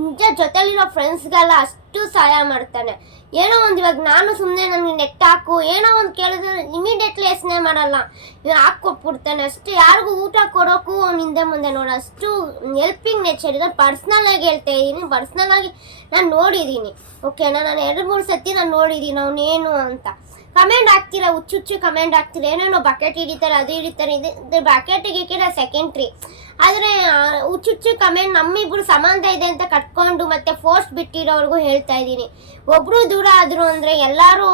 ನಿಜ ಜೊತೆಲಿರೋ ಫ್ರೆಂಡ್ಸ್ಗೆಲ್ಲ ಅಷ್ಟು ಸಹಾಯ ಮಾಡ್ತಾನೆ. ಏನೋ ಒಂದು ಇವಾಗ ನಾನು ಸುಮ್ಮನೆ ನನಗೆ ನೆಟ್ ಹಾಕು, ಏನೋ ಒಂದು ಕೇಳಿದ್ರೆ ಇಮಿಡಿಯೇಟ್ಲಿ ಯೋಚನೆ ಮಾಡಲ್ಲ. ಇವಾಗ ಹಾಕಿ ಕೊಟ್ಬಿಡ್ತಾನೆ ಅಷ್ಟು ಯಾರಿಗೂ ಊಟ ಕೊಡೋಕ್ಕೂ ಅವ್ನು ಹಿಂದೆ ಮುಂದೆ ನೋಡ, ಅಷ್ಟು ಹೆಲ್ಪಿಂಗ್ ನೇಚರ್ ಇದೆ. ಪರ್ಸ್ನಲ್ ಆಗಿ ಹೇಳ್ತಾ ಇದ್ದೀನಿ. ಪರ್ಸ್ನಲ್ ಆಗಿ ನಾನು ನೋಡಿದ್ದೀನಿ. ಓಕೆನಾ ನಾನು ಎರಡು ಮೂರು ಸತಿ ನಾನು ನೋಡಿದ್ದೀನಿ ಅವನೇನು ಅಂತ. ಕಮೆಂಟ್ ಹಾಕ್ತೀರಾ? ಹುಚ್ಚು ಕಮೆಂಟ್ ಹಾಕ್ತೀರಾ? ಏನೇನೋ ಬಕೆಟ್ ಹಿಡಿತಾರೆ, ಅದು ಹಿಡಿತಾರೆ. ಇದು ಬಕೆಟಿಗೆ ಇಕ್ಕಿರೋ ಸೆಕೆಂಡ್ರಿ ಆದರೆ ಹುಚ್ಚುಚ್ಚು ಕಮೆಂಟ್ ನಮ್ಮಿಬ್ರು ಸಂಬಂಧ ಇದೆ ಅಂತ ಕಟ್ಕೊಂಡು ಮತ್ತೆ ಫೋರ್ಸ್ ಬಿಟ್ಟಿರೋರ್ಗೂ ಹೇಳ್ತಾ ಇದ್ದೀನಿ. ಒಬ್ರು ದೂರ ಆದ್ರು ಅಂದರೆ ಎಲ್ಲರೂ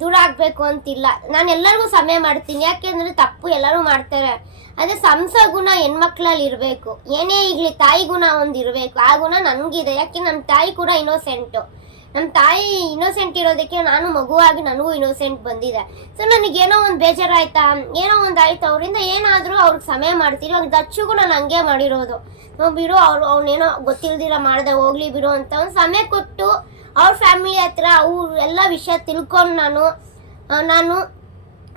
ದೂರ ಆಗಬೇಕು ಅಂತಿಲ್ಲ. ನಾನು ಎಲ್ಲರಿಗೂ ಸಮಯ ಮಾಡ್ತೀನಿ. ಯಾಕೆಂದ್ರೆ ತಪ್ಪು ಎಲ್ಲರೂ ಮಾಡ್ತಾರೆ. ಅದೇ ಸಂಸ ಗುಣ ಹೆಣ್ಮಕ್ಳಲ್ಲಿ ಇರಬೇಕು. ಏನೇ ಈಗಲಿ ತಾಯಿ ಗುಣ ಒಂದು ಇರಬೇಕು. ಆ ಗುಣ ನನಗಿದೆ. ಯಾಕೆ ನಮ್ಮ ತಾಯಿ ಕೂಡ ಇನ್ನೋಸೆಂಟು ನಮ್ಮ ತಾಯಿ ಇನ್ನೋಸೆಂಟ್ ಇರೋದಕ್ಕೆ ನಾನು ಮಗುವಾಗಿ ನನಗೂ ಇನ್ನೋಸೆಂಟ್ ಬಂದಿದೆ. ಸೊ ನನಗೇನೋ ಒಂದು ಬೇಜಾರಾಯ್ತಾ? ಏನೋ ಒಂದು ಆಯ್ತು. ಅವರಿಂದ ಏನಾದರೂ ಅವ್ರಿಗೆ ಸಮಯ ಮಾಡ್ತೀರಿ. ಅವ್ರಿಗೆ ದಚ್ಚುಗೂ ನಾನು ಹಂಗೆ ಮಾಡಿರೋದು. ನಾವು ಬಿಡು, ಅವ್ರು, ಅವನೇನೋ ಗೊತ್ತಿಲ್ದಿರ ಮಾಡಿದೆ ಹೋಗ್ಲಿ ಬಿಡು ಅಂತ ಒಂದು ಸಮಯ ಕೊಟ್ಟು ಅವ್ರ ಫ್ಯಾಮಿಲಿ ಹತ್ರ ಅವ್ರ ಎಲ್ಲ ವಿಷಯ ತಿಳ್ಕೊಂಡು ನಾನು ನಾನು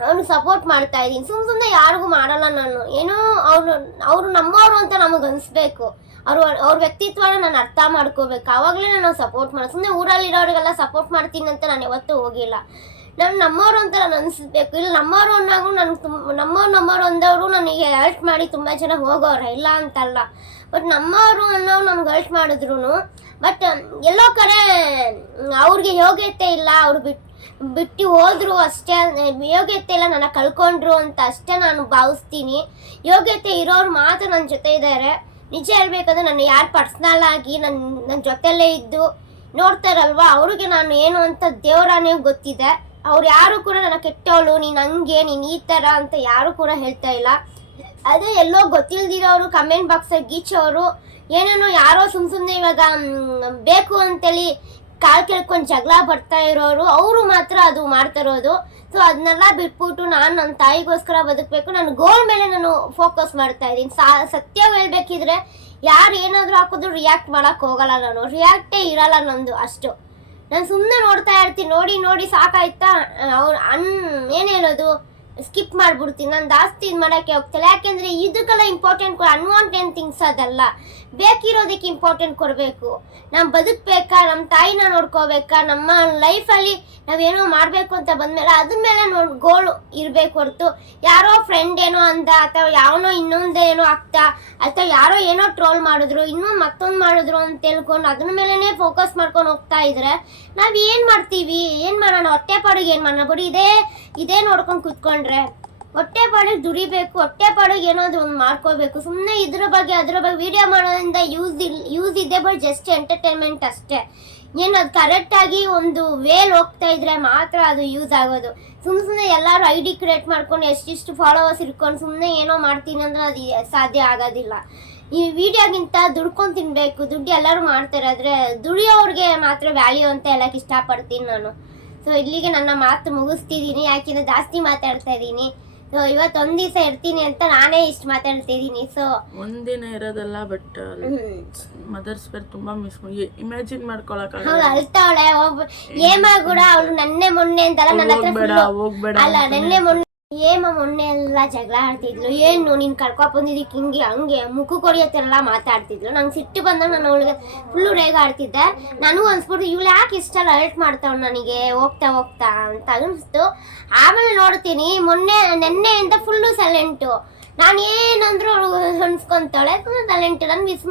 ಅವ್ನಿಗೆ ಸಪೋರ್ಟ್ ಮಾಡ್ತಾ ಇದ್ದೀನಿ. ಸುಮ್ಮನೆ ಸುಮ್ಮನೆ ಯಾರಿಗೂ ಮಾಡಲ್ಲ ನಾನು. ಏನೋ ಅವ್ರು, ಅವರು ನಮ್ಮವರು ಅಂತ ನಮಗೆ ಅನಿಸ್ಬೇಕು. ಅವ್ರ ಅವ್ರ ವ್ಯಕ್ತಿತ್ವನ ನಾನು ಅರ್ಥ ಮಾಡ್ಕೋಬೇಕು. ಆವಾಗಲೇ ನಾನು ಸಪೋರ್ಟ್ ಮಾಡೋದು ಸುಮ್ಮನೆ ಊರಲ್ಲಿರೋರಿಗೆಲ್ಲ ಸಪೋರ್ಟ್ ಮಾಡ್ತೀನಿ ಅಂತ ನಾನು ಯಾವತ್ತೂ ಹೋಗಿಲ್ಲ. ನಾನು ನಮ್ಮವರು ಅಂತ ನಾನು ಅನಿಸ್ಬೇಕು. ಇಲ್ಲ, ನಮ್ಮವರು ಅನ್ನಾಗೂ ನಾನು ತುಂಬ ನಮ್ಮವ್ರು ನಮ್ಮವ್ರು ಅಂದವರು ನನಗೆ ಹೆಲ್ಪ್ ಮಾಡಿ ತುಂಬ ಜನ ಹೋಗೋರ ಇಲ್ಲ ಅಂತಲ್ಲ. ಬಟ್ ನಮ್ಮವರು ಅನ್ನೋರು ನಮ್ಗೆ ಹೆಲ್ಪ್ ಮಾಡಿದ್ರು ಬಟ್ ಎಲ್ಲೋ ಕಡೆ ಅವ್ರಿಗೆ ಯೋಗ್ಯತೆ ಇಲ್ಲ. ಅವ್ರು ಬಿಟ್ಟು ಬಿಟ್ಟು ಹೋದ್ರು ಅಷ್ಟೇ, ಯೋಗ್ಯತೆ ಇಲ್ಲ. ನನ್ನ ಕಳ್ಕೊಂಡ್ರು ಅಂತ ಅಷ್ಟೇ ನಾನು ಭಾವಿಸ್ತೀನಿ. ಯೋಗ್ಯತೆ ಇರೋರು ಮಾತ್ರ ನನ್ನ ಜೊತೆ ಇದ್ದಾರೆ ನಿಜ ಹೇಳ್ಬೇಕಂದ್ರೆ ನಾನು ಯಾರು ಪರ್ಸ್ನಲ್ ಆಗಿ ನನ್ನ ನನ್ನ ಜೊತೆಲೇ ಇದ್ದು ನೋಡ್ತಾರಲ್ವಾ? ಅವ್ರಿಗೆ ನಾನು ಏನು ಅಂತ ದೇವರಾನೇ ಗೊತ್ತಿದೆ. ಅವ್ರು ಯಾರು ಕೂಡ ನನ್ನ ಕೆಟ್ಟವಳು ನೀನು ಹಂಗೆ, ನೀನು ಈ ಥರ ಅಂತ ಯಾರು ಕೂಡ ಹೇಳ್ತಾ ಇಲ್ಲ. ಅದೇ ಎಲ್ಲೋ ಗೊತ್ತಿಲ್ದಿರೋರು ಕಮೆಂಟ್ ಬಾಕ್ಸಲ್ಲಿ ಗೀಚೋರು, ಏನೇನೋ ಯಾರೋ ಸುಮ್ ಸುಮ್ಮನೆ ಇವಾಗ ಬೇಕು ಅಂತೇಳಿ ಕಾಲು ಕೆಳ್ಕೊಂಡು ಜಗಳ ಬರ್ತಾ ಇರೋರು, ಅವರು ಮಾತ್ರ ಅದು ಮಾಡ್ತಾ ಇರೋದು. ಸೊ ಅದನ್ನೆಲ್ಲ ಬಿಟ್ಬಿಟ್ಟು ನಾನು ನನ್ನ ತಾಯಿಗೋಸ್ಕರ ಬದುಕಬೇಕು. ನನ್ನ ಗೋಲ್ ಮೇಲೆ ನಾನು ಫೋಕಸ್ ಮಾಡ್ತಾ ಇದ್ದೀನಿ. ಸಾ, ಸತ್ಯ ಹೇಳ್ಬೇಕಿದ್ರೆ ಯಾರು ಏನಾದರೂ ಹಾಕಿದ್ರು ರಿಯಾಕ್ಟ್ ಮಾಡೋಕ್ಕೆ ಹೋಗಲ್ಲ ನಾನು. ರಿಯಾಕ್ಟೇ ಇರಲ್ಲ ನಂದು ಅಷ್ಟು. ನಾನು ಸುಮ್ಮನೆ ನೋಡ್ತಾ ಇರ್ತೀನಿ. ನೋಡಿ ನೋಡಿ ಸಾಕಾಯ್ತಾ? ಅವ್ರು ಅನ್, ಏನು ಹೇಳೋದು? ಸ್ಕಿಪ್ ಮಾಡ್ಬಿಡ್ತೀನಿ. ನಾನು ಜಾಸ್ತಿ ಇದು ಮಾಡೋಕ್ಕೆ ಹೋಗ್ತಿಲ್ಲ. ಯಾಕೆಂದರೆ ಇದಕ್ಕೆಲ್ಲ ಇಂಪಾರ್ಟೆಂಟ್ ಅನ್ವಾಂಟೆಡ್ ಥಿಂಗ್ಸ್ ಅದಲ್ಲ. ಬೇಕಿರೋದಕ್ಕೆ ಇಂಪಾರ್ಟೆಂಟ್ ಕೊಡಬೇಕು. ನಾವು ಬದುಕಬೇಕಾ ನಮ್ಮ ತಾಯಿನ ನೋಡ್ಕೋಬೇಕಾ, ನಮ್ಮ ಲೈಫಲ್ಲಿ ನಾವೇನೋ ಮಾಡಬೇಕು ಅಂತ ಬಂದಮೇಲೆ ಅದ್ರ ಮೇಲೆ ನೋಡಿ ಗೋಲ್ ಇರಬೇಕು ಹೊರತು ಯಾರೋ ಫ್ರೆಂಡ್ ಏನೋ ಅಂದ, ಅಥವಾ ಯಾವನೋ ಇನ್ನೊಂದು ಏನೋ ಆಗ್ತಾ, ಅಥವಾ ಯಾರೋ ಏನೋ ಟ್ರೋಲ್ ಮಾಡಿದ್ರು, ಇನ್ನೂ ಮತ್ತೊಂದು ಮಾಡಿದ್ರು ಅಂತ ತಿಳ್ಕೊಂಡು ಅದ್ರ ಮೇಲೇ ಫೋಕಸ್ ಮಾಡ್ಕೊಂಡು ಹೋಗ್ತಾ ಇದ್ರೆ ನಾವು ಏನು ಮಾಡ್ತೀವಿ? ಏನು ಮಾಡೋಣ? ಹೊಟ್ಟೆ ಪಾಡಿಗೆ ಏನು ಮಾಡೋಣ? ಬಿಡಿ ಇದೇ ಇದೇ ನೋಡ್ಕೊಂಡು ಕೂತ್ಕೊಂಡ್ರೆ. ಹೊಟ್ಟೆ ಪಾಡಿಗೆ ದುಡಿಬೇಕು, ಹೊಟ್ಟೆ ಪಾಡಿಗೆ ಏನಾದರೂ ಒಂದು ಮಾಡ್ಕೋಬೇಕು. ಸುಮ್ಮನೆ ಇದ್ರ ಬಗ್ಗೆ, ಅದ್ರ ಬಗ್ಗೆ ವಿಡಿಯೋ ಮಾಡೋದ್ರಿಂದ ಯೂಸ್ ಇಲ್ ಯೂಸ್ ಇದೆ ಬಟ್ ಜಸ್ಟ್ ಎಂಟರ್ಟೈನ್ಮೆಂಟ್ ಅಷ್ಟೇ. ಏನು ಅದು ಕರೆಕ್ಟಾಗಿ ಒಂದು ವೇಲ್ ಹೋಗ್ತಾ ಇದ್ರೆ ಮಾತ್ರ ಅದು ಯೂಸ್ ಆಗೋದು. ಸುಮ್ಮನೆ ಸುಮ್ಮನೆ ಎಲ್ಲರೂ ಐ ಡಿ ಕ್ರಿಯೇಟ್ ಮಾಡ್ಕೊಂಡು ಎಷ್ಟಿಷ್ಟು ಫಾಲೋವರ್ಸ್ ಇಟ್ಕೊಂಡು ಸುಮ್ಮನೆ ಏನೋ ಮಾಡ್ತೀನಿ ಅಂದ್ರೆ ಅದು ಸಾಧ್ಯ ಆಗೋದಿಲ್ಲ. ಈ ವಿಡಿಯೋಗಿಂತ ದುಡ್ಕೊಂಡು ತಿನ್ಬೇಕು, ದುಡ್ಡು ಎಲ್ಲರೂ ಮಾಡ್ತಾರೆ ದುಡಿಯೋರಿಗೆ ಮಾತ್ರ ವ್ಯಾಲ್ಯೂ ಅಂತ ಹೇಳಕ್ಕೆ ಇಷ್ಟಪಡ್ತೀನಿ ನಾನು. ಸೊ ಇಲ್ಲಿಗೆ ನನ್ನ ಮಾತು ಮುಗಿಸ್ತಿದ್ದೀನಿ. ಯಾಕೆಂದರೆ ಜಾಸ್ತಿ ಮಾತಾಡ್ತಾ ಇದ್ದೀನಿ. ಸೊ ಒಂದ್ ದಿವಸ ಇರ್ತೀನಿ ಅಂತ ನಾನೇ ಇಷ್ಟ ಮಾತಾಡ್ತಿದ್ದೀನಿ ಸೊ ಒಂದಿನ ಇರೋದಲ್ಲ ಬಟ್ ಮದರ್ಸ್ ಬೇರೆ ತುಂಬಾ ಮಿಸ್ ಇಮ್ಯಾಜಿನ್ ಮಾಡ್ಕೊಳಕ್ ಅಳ್ತಾವಳೆ ಒಬ್ಬ ಏಮ ಕೂಡ ಅವಳು ನನ್ನೆ ಮೊನ್ನೆ ಅಂತಲ್ಲ ನನ್ನ ಹತ್ರ ಹೋಗ್ಬೇಡ ಅಲ್ಲ ನೆನ್ನೆ ಮೊನ್ನೆ ಏಮ ಮೊನ್ನೆ ಎಲ್ಲ ಜಗಳ ಆಡ್ತಿದ್ಲು. ಏನು ನೀನ್ ಕರ್ಕೊಂಡ್ ಬಂದಿದ್ದಕ್ಕೆ ಹಿಂಗೆ ಹಂಗೆ ಮುಖ ಕೊಡಿಯತ್ತೆಲ್ಲ ಮಾತಾಡ್ತಿದ್ಲು. ನಂಗೆ ಸಿಟ್ಟು ಬಂದಾಗ ನಾನು ಅವಳಿಗೆ ಫುಲ್ಲು ರೇಗ ಆಡ್ತಿದ್ದೆ. ನನಗೂ ಅನ್ಸ್ಬಿಟ್ಟು ಇವಳು ಯಾಕೆ ಇಷ್ಟೆಲ್ಲ ಅಲ್ಟ್ ಮಾಡ್ತಾವ್ ನನಗೆ? ಹೋಗ್ತಾ ಹೋಗ್ತಾ ಅಂತ ಅನಿಸ್ತು. ಆಮೇಲೆ ನೋಡ್ತೀನಿ, ಮೊನ್ನೆ, ನೆನ್ನೆಯಿಂದ ಫುಲ್ಲು ಸೈಲೆಂಟು ನಾನು ಏನಂದ್ರು ಅನ್ಸ್ಕೊಂತಾಳೆ ಸೈಲೆಂಟ್ ನಾನು ಮಿಸ್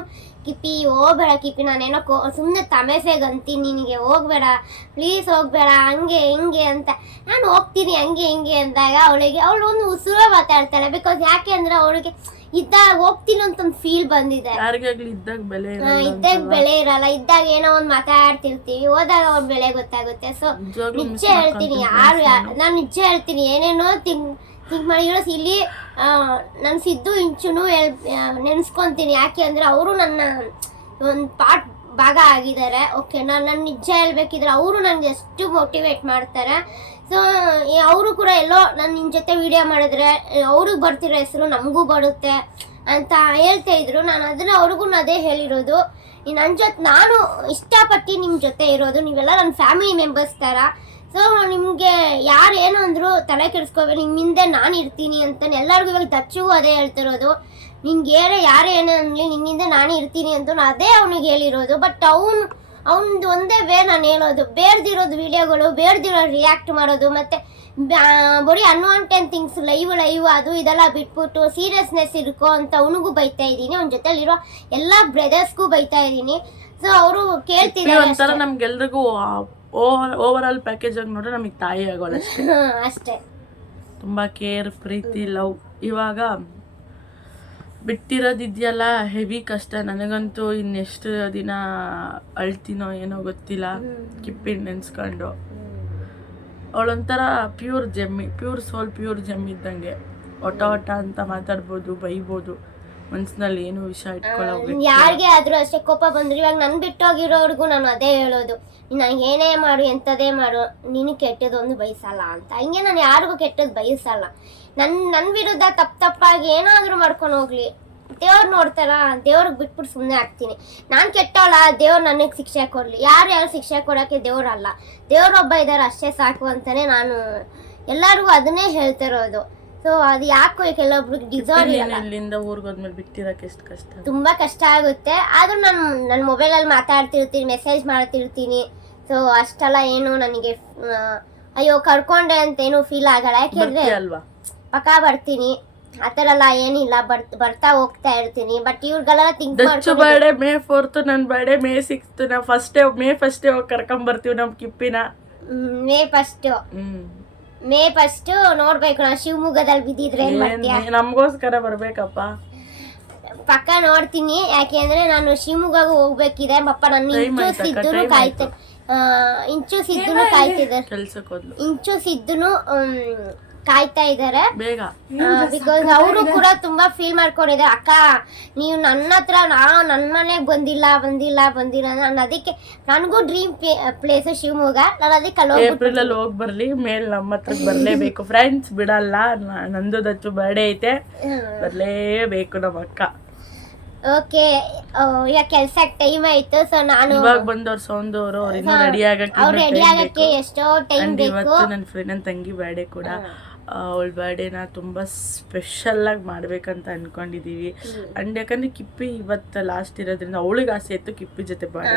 ಕಿಪಿ ಹೋಗ್ಬೇಡ ಕಿಪಿ ನಾನೇನೋ ಕೋ ಸುಮ್ಮನೆ ತಮೆಸೆಗೆ ಅಂತೀನಿ ನಿನಗೆ ಹೋಗ್ಬೇಡ ಪ್ಲೀಸ್ ಹೋಗ್ಬೇಡ ಹಂಗೆ ಹಿಂಗೆ ಅಂತ. ನಾನು ಹೋಗ್ತೀನಿ ಹಂಗೆ ಹಿಂಗೆ ಅಂದಾಗ ಅವಳಿಗೆ ಅವಳು ಒಂದು ಉಸಿರು ಮಾತಾಡ್ತಾಳೆ ಬಿಕಾಸ್ ಯಾಕೆ ಅಂದ್ರೆ ಅವಳಿಗೆ ಇದ್ದಾಗ ಹೋಗ್ತೀನಿ ಅಂತ ಒಂದು ಫೀಲ್ ಬಂದಿದೆ. ಇದ್ದಾಗ ಬೆಲೆ ಇರಲ್ಲ ಇದ್ದಾಗ? ಬೆಲೆ ಇರಲ್ಲ ಇದ್ದಾಗ ಏನೋ ಒಂದು ಮಾತಾಡ್ತಿರ್ತೀವಿ ಹೋದಾಗ ಅವ್ರ ಬೆಲೆ ಗೊತ್ತಾಗುತ್ತೆ. ಸೊ ನಿಜ ಹೇಳ್ತೀನಿ ಯಾರು ನಾನು. ನಿಜ ಹೇಳ್ತೀನಿ ಏನೇನೋ ತಿಂಕ್ ಥಿಂಕ್ ಮಾಡಿ ಇಲ್ಲಿ ನನ್ನ ಸಿದ್ದು ಇಂಚುನು ಹೇಳ್ ನೆನೆಸ್ಕೊತೀನಿ ಯಾಕೆ ಅಂದರೆ ಅವರು ನನ್ನ ಒಂದು ಪಾರ್ಟ್ ಭಾಗ ಆಗಿದ್ದಾರೆ ಓಕೆ ನಾನು ನನ್ನ ನಿಜ ಹೇಳ್ಬೇಕಿದ್ರೆ ಅವರು ನನಗೆ ಎಷ್ಟು ಮೋಟಿವೇಟ್ ಮಾಡ್ತಾರೆ. ಸೊ ಅವರು ಕೂಡ ಎಲ್ಲೋ ನಾನು ನಿನ್ನ ಜೊತೆ ವಿಡಿಯೋ ಮಾಡಿದ್ರೆ ಅವ್ರಿಗೆ ಬರ್ತಿರೋ ಹೆಸರು ನಮಗೂ ಬರುತ್ತೆ ಅಂತ ಹೇಳ್ತಾ ಇದ್ರು. ನಾನು ಅದನ್ನ ಅವ್ರಿಗೂ ಅದೇ ಹೇಳಿರೋದು. ನನ್ನ ಜೊತೆ ನಾನು ಇಷ್ಟಪಟ್ಟು ನಿಮ್ಮ ಜೊತೆ ಇರೋದು. ನೀವೆಲ್ಲ ನನ್ನ ಫ್ಯಾಮಿಲಿ ಮೆಂಬರ್ಸ್ ಥರ ಸೊ ನಿಮಗೆ ಯಾರು ಏನು ಅಂದ್ರು ತಲೆ ಕೆಡಿಸ್ಕೋಬೇಕು ನಿಮ್ಮ ಹಿಂದೆ ನಾನು ಇರ್ತೀನಿ ಅಂತ ಎಲ್ಲರಿಗೂ ಇವಾಗ ದಚ್ಚುಗೂ ಅದೇ ಹೇಳ್ತಿರೋದು. ನಿಂಗೆ ಏನೇ ಯಾರೇ ಏನೇ ಅನ್ಲಿ ನಿನ್ನಿಂದ ನಾನು ಇರ್ತೀನಿ ಅಂತ ಅದೇ ಅವನಿಗೆ ಹೇಳಿರೋದು. ಬಟ್ ಅವನು ಅವನದು ಒಂದೇ ವೇ ನಾನು ಹೇಳೋದು. ಬೇರ್ದಿರೋದು ವಿಡಿಯೋಗಳು ಬೇಡ್ದಿರೋ ರಿಯಾಕ್ಟ್ ಮಾಡೋದು. ಮತ್ತು ಬರೀ ಅನ್ವಾಂಟೆಡ್ ಥಿಂಗ್ಸ್ ಲೈವ್ ಲೈವ್ ಅದು ಇದೆಲ್ಲ ಬಿಟ್ಬಿಟ್ಟು ಸೀರಿಯಸ್ನೆಸ್ ಇರ್ಕೋ ಅಂತ ಅವನಿಗೂ ಬೈತಾ ಇದ್ದೀನಿ. ಅವನ ಜೊತೆಲಿರೋ ಎಲ್ಲ ಬ್ರದರ್ಸ್ಗೂ ಬೈತಾ ಇದ್ದೀನಿ. ಸೊ ಅವರು ಕೇಳ್ತಿದ್ದಾರೆ. ನಮ್ಗೆಲ್ರಿಗೂ ಓವರ್ ಆಲ್ ಪ್ಯಾಕೇಜ್ ಆಗಿ ನೋಡ್ರೆ ನಮಗೆ ತಾಯಿ ಆಗೋಲ್ಲ ಅಷ್ಟೇ. ಅಷ್ಟೇ. ತುಂಬಾ ಕೇರ್ ಪ್ರೀತಿ ಲವ್. ಇವಾಗ ಬಿಟ್ಟಿರೋದಿದೆಯಲ್ಲ ಹೆವಿ ಕಷ್ಟ. ನನಗಂತೂ ಇನ್ನೆಷ್ಟು ದಿನ ಅಳ್ತೀನೋ ಏನೋ ಗೊತ್ತಿಲ್ಲ. ಕಿಪ್ಪಿನ ನೆನ್ಸ್ಕೊಂಡು. ಅವಳೊಂಥರ ಪ್ಯೂರ್ ಜಮ್ಮಿ ಪ್ಯೂರ್ ಸೋಲ್ ಪ್ಯೂರ್ ಜಮ್ಮಿ ಇದ್ದಂಗೆ. ಒಟ ಒಟ ಅಂತ ಮಾತಾಡ್ಬೋದು ಬೈಬೋದು. ಮನ್ಸಿನಲ್ಲಿ ಏನು ವಿಷಯ ಇಟ್ಕೊಳ್ಳೋ ಯಾರಿಗೆ ಆದ್ರೂ ಅಷ್ಟೇ ಕೋಪ ಬಂದ್ರು. ಇವಾಗ ನನ್ ಬಿಟ್ಟೋಗಿರೋರ್ಗು ನಾನು ಅದೇ ಹೇಳೋದು. ನಾನು ಏನೇ ಮಾಡು ಎಂಥದೇ ಮಾಡು ನೀನು ಕೆಟ್ಟದೊಂದು ಬಯಸಲ್ಲ ಅಂತ. ಹಿಂಗೆ ನಾನು ಯಾರಿಗೂ ಕೆಟ್ಟದ್ದು ಬಯಸಲ್ಲ. ನನ್ನ ನನ್ನ ವಿರುದ್ಧ ತಪ್ಪು ತಪ್ಪಾಗಿ ಏನಾದರೂ ಮಾಡ್ಕೊಂಡು ಹೋಗ್ಲಿ. ದೇವ್ರು ನೋಡ್ತಾರ? ದೇವ್ರಿಗೆ ಬಿಟ್ಬಿಟ್ಟು ಸುಮ್ಮನೆ ಆಗ್ತೀನಿ. ನಾನು ಕೆಟ್ಟವಳ ದೇವ್ರು ನನಗೆ ಶಿಕ್ಷೆ ಕೊಡಲಿ. ಯಾರು ಯಾರು ಶಿಕ್ಷೆ ಕೊಡೋಕ್ಕೆ ದೇವ್ರಲ್ಲ. ದೇವ್ರೊಬ್ಬ ಇದ್ದಾರೆ ಅಷ್ಟೇ ಸಾಕು ಅಂತಾನೆ ನಾನು ಎಲ್ಲರಿಗೂ ಅದನ್ನೇ ಹೇಳ್ತಿರೋದು. ಸೊ ಅದು ಯಾಕೋ ಕೆಲವೊಬ್ರಿಗೆ ಇರಲ್ಲ. ಇಲ್ಲಿಂದ ಊರಿಗೆ ಹೋದ್ಮೇಲೆ ಬಿಟ್ಟಿರಕ್ಕೆ ಎಷ್ಟು ಕಷ್ಟ. ತುಂಬಾ ಕಷ್ಟ ಆಗುತ್ತೆ. ಆದ್ರೂ ನಾನು ನನ್ನ ಮೊಬೈಲಲ್ಲಿ ಮಾತಾಡ್ತಿರ್ತೀನಿ ಮೆಸೇಜ್ ಮಾಡ್ತಿರ್ತೀನಿ. ಸೊ ಅಷ್ಟೆಲ್ಲ ಏನು ನನಗೆ ಅಯ್ಯೋ ಕರ್ಕೊಂಡೆ ಅಂತ ಏನು ಫೀಲ್ ಆಗಲ್ಲ. ಯಾಕೆಂದ್ರೆ ಪಕ್ಕ ಬರ್ತೀನಿ. ಆ ಥರ ಎಲ್ಲ ಏನಿಲ್ಲ ಬರ್ತ್ ಹೋಗ್ತಾ ಇರ್ತೀನಿ. ಬಟ್ ಇವ್ರಿಗೆಲ್ಲ think Dachu birthday May fourth ನನ್ ಬರ್ಡೇ ಮೇ ಸಿಕ್ಸ್ತ್ ನಾ ಫಸ್ಟ್ ಮೇ ಫಸ್ಟ್ ಹೋಗಿ ಕರ್ಕೊಂಡ್ ಬರ್ತೀವಿ ನಮ್ ಕಿಪ್ಪಿನ. May first hmm. May first ನೋಡ್ಬೇಕು ನಾ ಶಿವಮೊಗ್ಗದಲ್ಲಿ ಬಿದ್ದಿದ್ರೆ ಏನ್ ಮಾಡ್ತೀಯ? ನಮ್ಗೋಸ್ಕರ ಬರ್ಬೇಕಪ್ಪ. ಪಕ್ಕ ನೋಡ್ತೀನಿ ಯಾಕೆಂದ್ರೆ ನಾನು ಶಿವಮೊಗ್ಗಗೆ ಹೋಗ್ಬೇಕಿದೆ. ಪಪ್ಪ ನನ್ನ ಇಂಚು ಆಯ್ತಾ? ಸಿದ್ದುನು Time ಕಾಯ್ತ ಆ, ಇಂಚು ಸಿದ್ದುನು ಕಾಯ್ತಿದ್ದಾರೆ ಕೆಲಸಕ್ಕೆ ಹೋದ್ಲು. ಇಂಚು ಸಿದ್ದುನು ಕಾಯ್ತಾ ಇದ್ದಾರೆ ಬೇಗ. ಬಿಕಾಸ್ ಅವರು ಕೂಡ ತುಂಬಾ ಫೀಲ್ ಮಾಡ್ಕೊಂಡಿದ್ದಾರೆ. ಅಕ್ಕ ನೀವು ನನ್ನ ಹತ್ರ ನಾ ನನ್ನ ಮನೆಗೆ ಬಂದಿಲ್ಲ ಬಂದಿಲ್ಲ ಬಂದಿಲ್ಲ ನಾನು ಅದಕ್ಕೆ ನನಗೂ ಡ್ರೀಮ್ ಪ್ಲೇಸ್ ಶಿವಮೊಗ್ಗ. ನಾನು ಅದಕ್ಕೆ ಅಲ್ಲಿ ಏಪ್ರಿಲ್ ಅಲ್ಲಿ ಹೋಗ್ ಬರ್ಲಿ ಮೇಲ್ ನಮ್ಮ ಹತ್ರ ಬರ್ಲೇಬೇಕು. ಫ್ರೆಂಡ್ಸ್ ಬಿಡಲ್ಲ. ನ- ನಂದು ದಚ್ಚು ಬರ್ಡೇ ಐತೆ. ಬರ್ಲೇಬೇಕು ನಮ್ಮ ಅಕ್ಕ. ಓಕೆ. ಈಗ ಕೆಲ್ಸಕ್ಕೆ ಟೈಮ್ ಆಯ್ತು ಸೊ ನಾನು ಇವಾಗ ಬಂದವ್ರು ಸೌಂದವ್ರು ಅವ್ರು ರೆಡಿ ಆಗಕ್ಕೆ ಅವ್ರು ರೆಡಿ ಆಗಕ್ಕೆ ಎಷ್ಟೋ ಟೈಮ್ ಬೇಕು. ಇವತ್ತು ನನ್ನ ಫ್ರೆಂಡ್ ನನ್ನ ತಂಗಿ ಬರ್ಡೇ ಕೂಡ. ಅವಳ ಬರ್ಡೇನ ತುಂಬಾ ಸ್ಪೆಷಲ್ ಆಗಿ ಮಾಡ್ಬೇಕಂತ ಅನ್ಕೊಂಡಿದೀವಿ. ಅಂಡ್ ಯಾಕಂದ್ರೆ ಕಿಪ್ಪಿ ಇವತ್ತು ಲಾಸ್ಟ್ ಇರೋದ್ರಿಂದ ಅವಳಿಗೆ ಆಸೆ ಇತ್ತು ಕಿಪ್ಪಿ ಜೊತೆ ಬರ್ಡೇ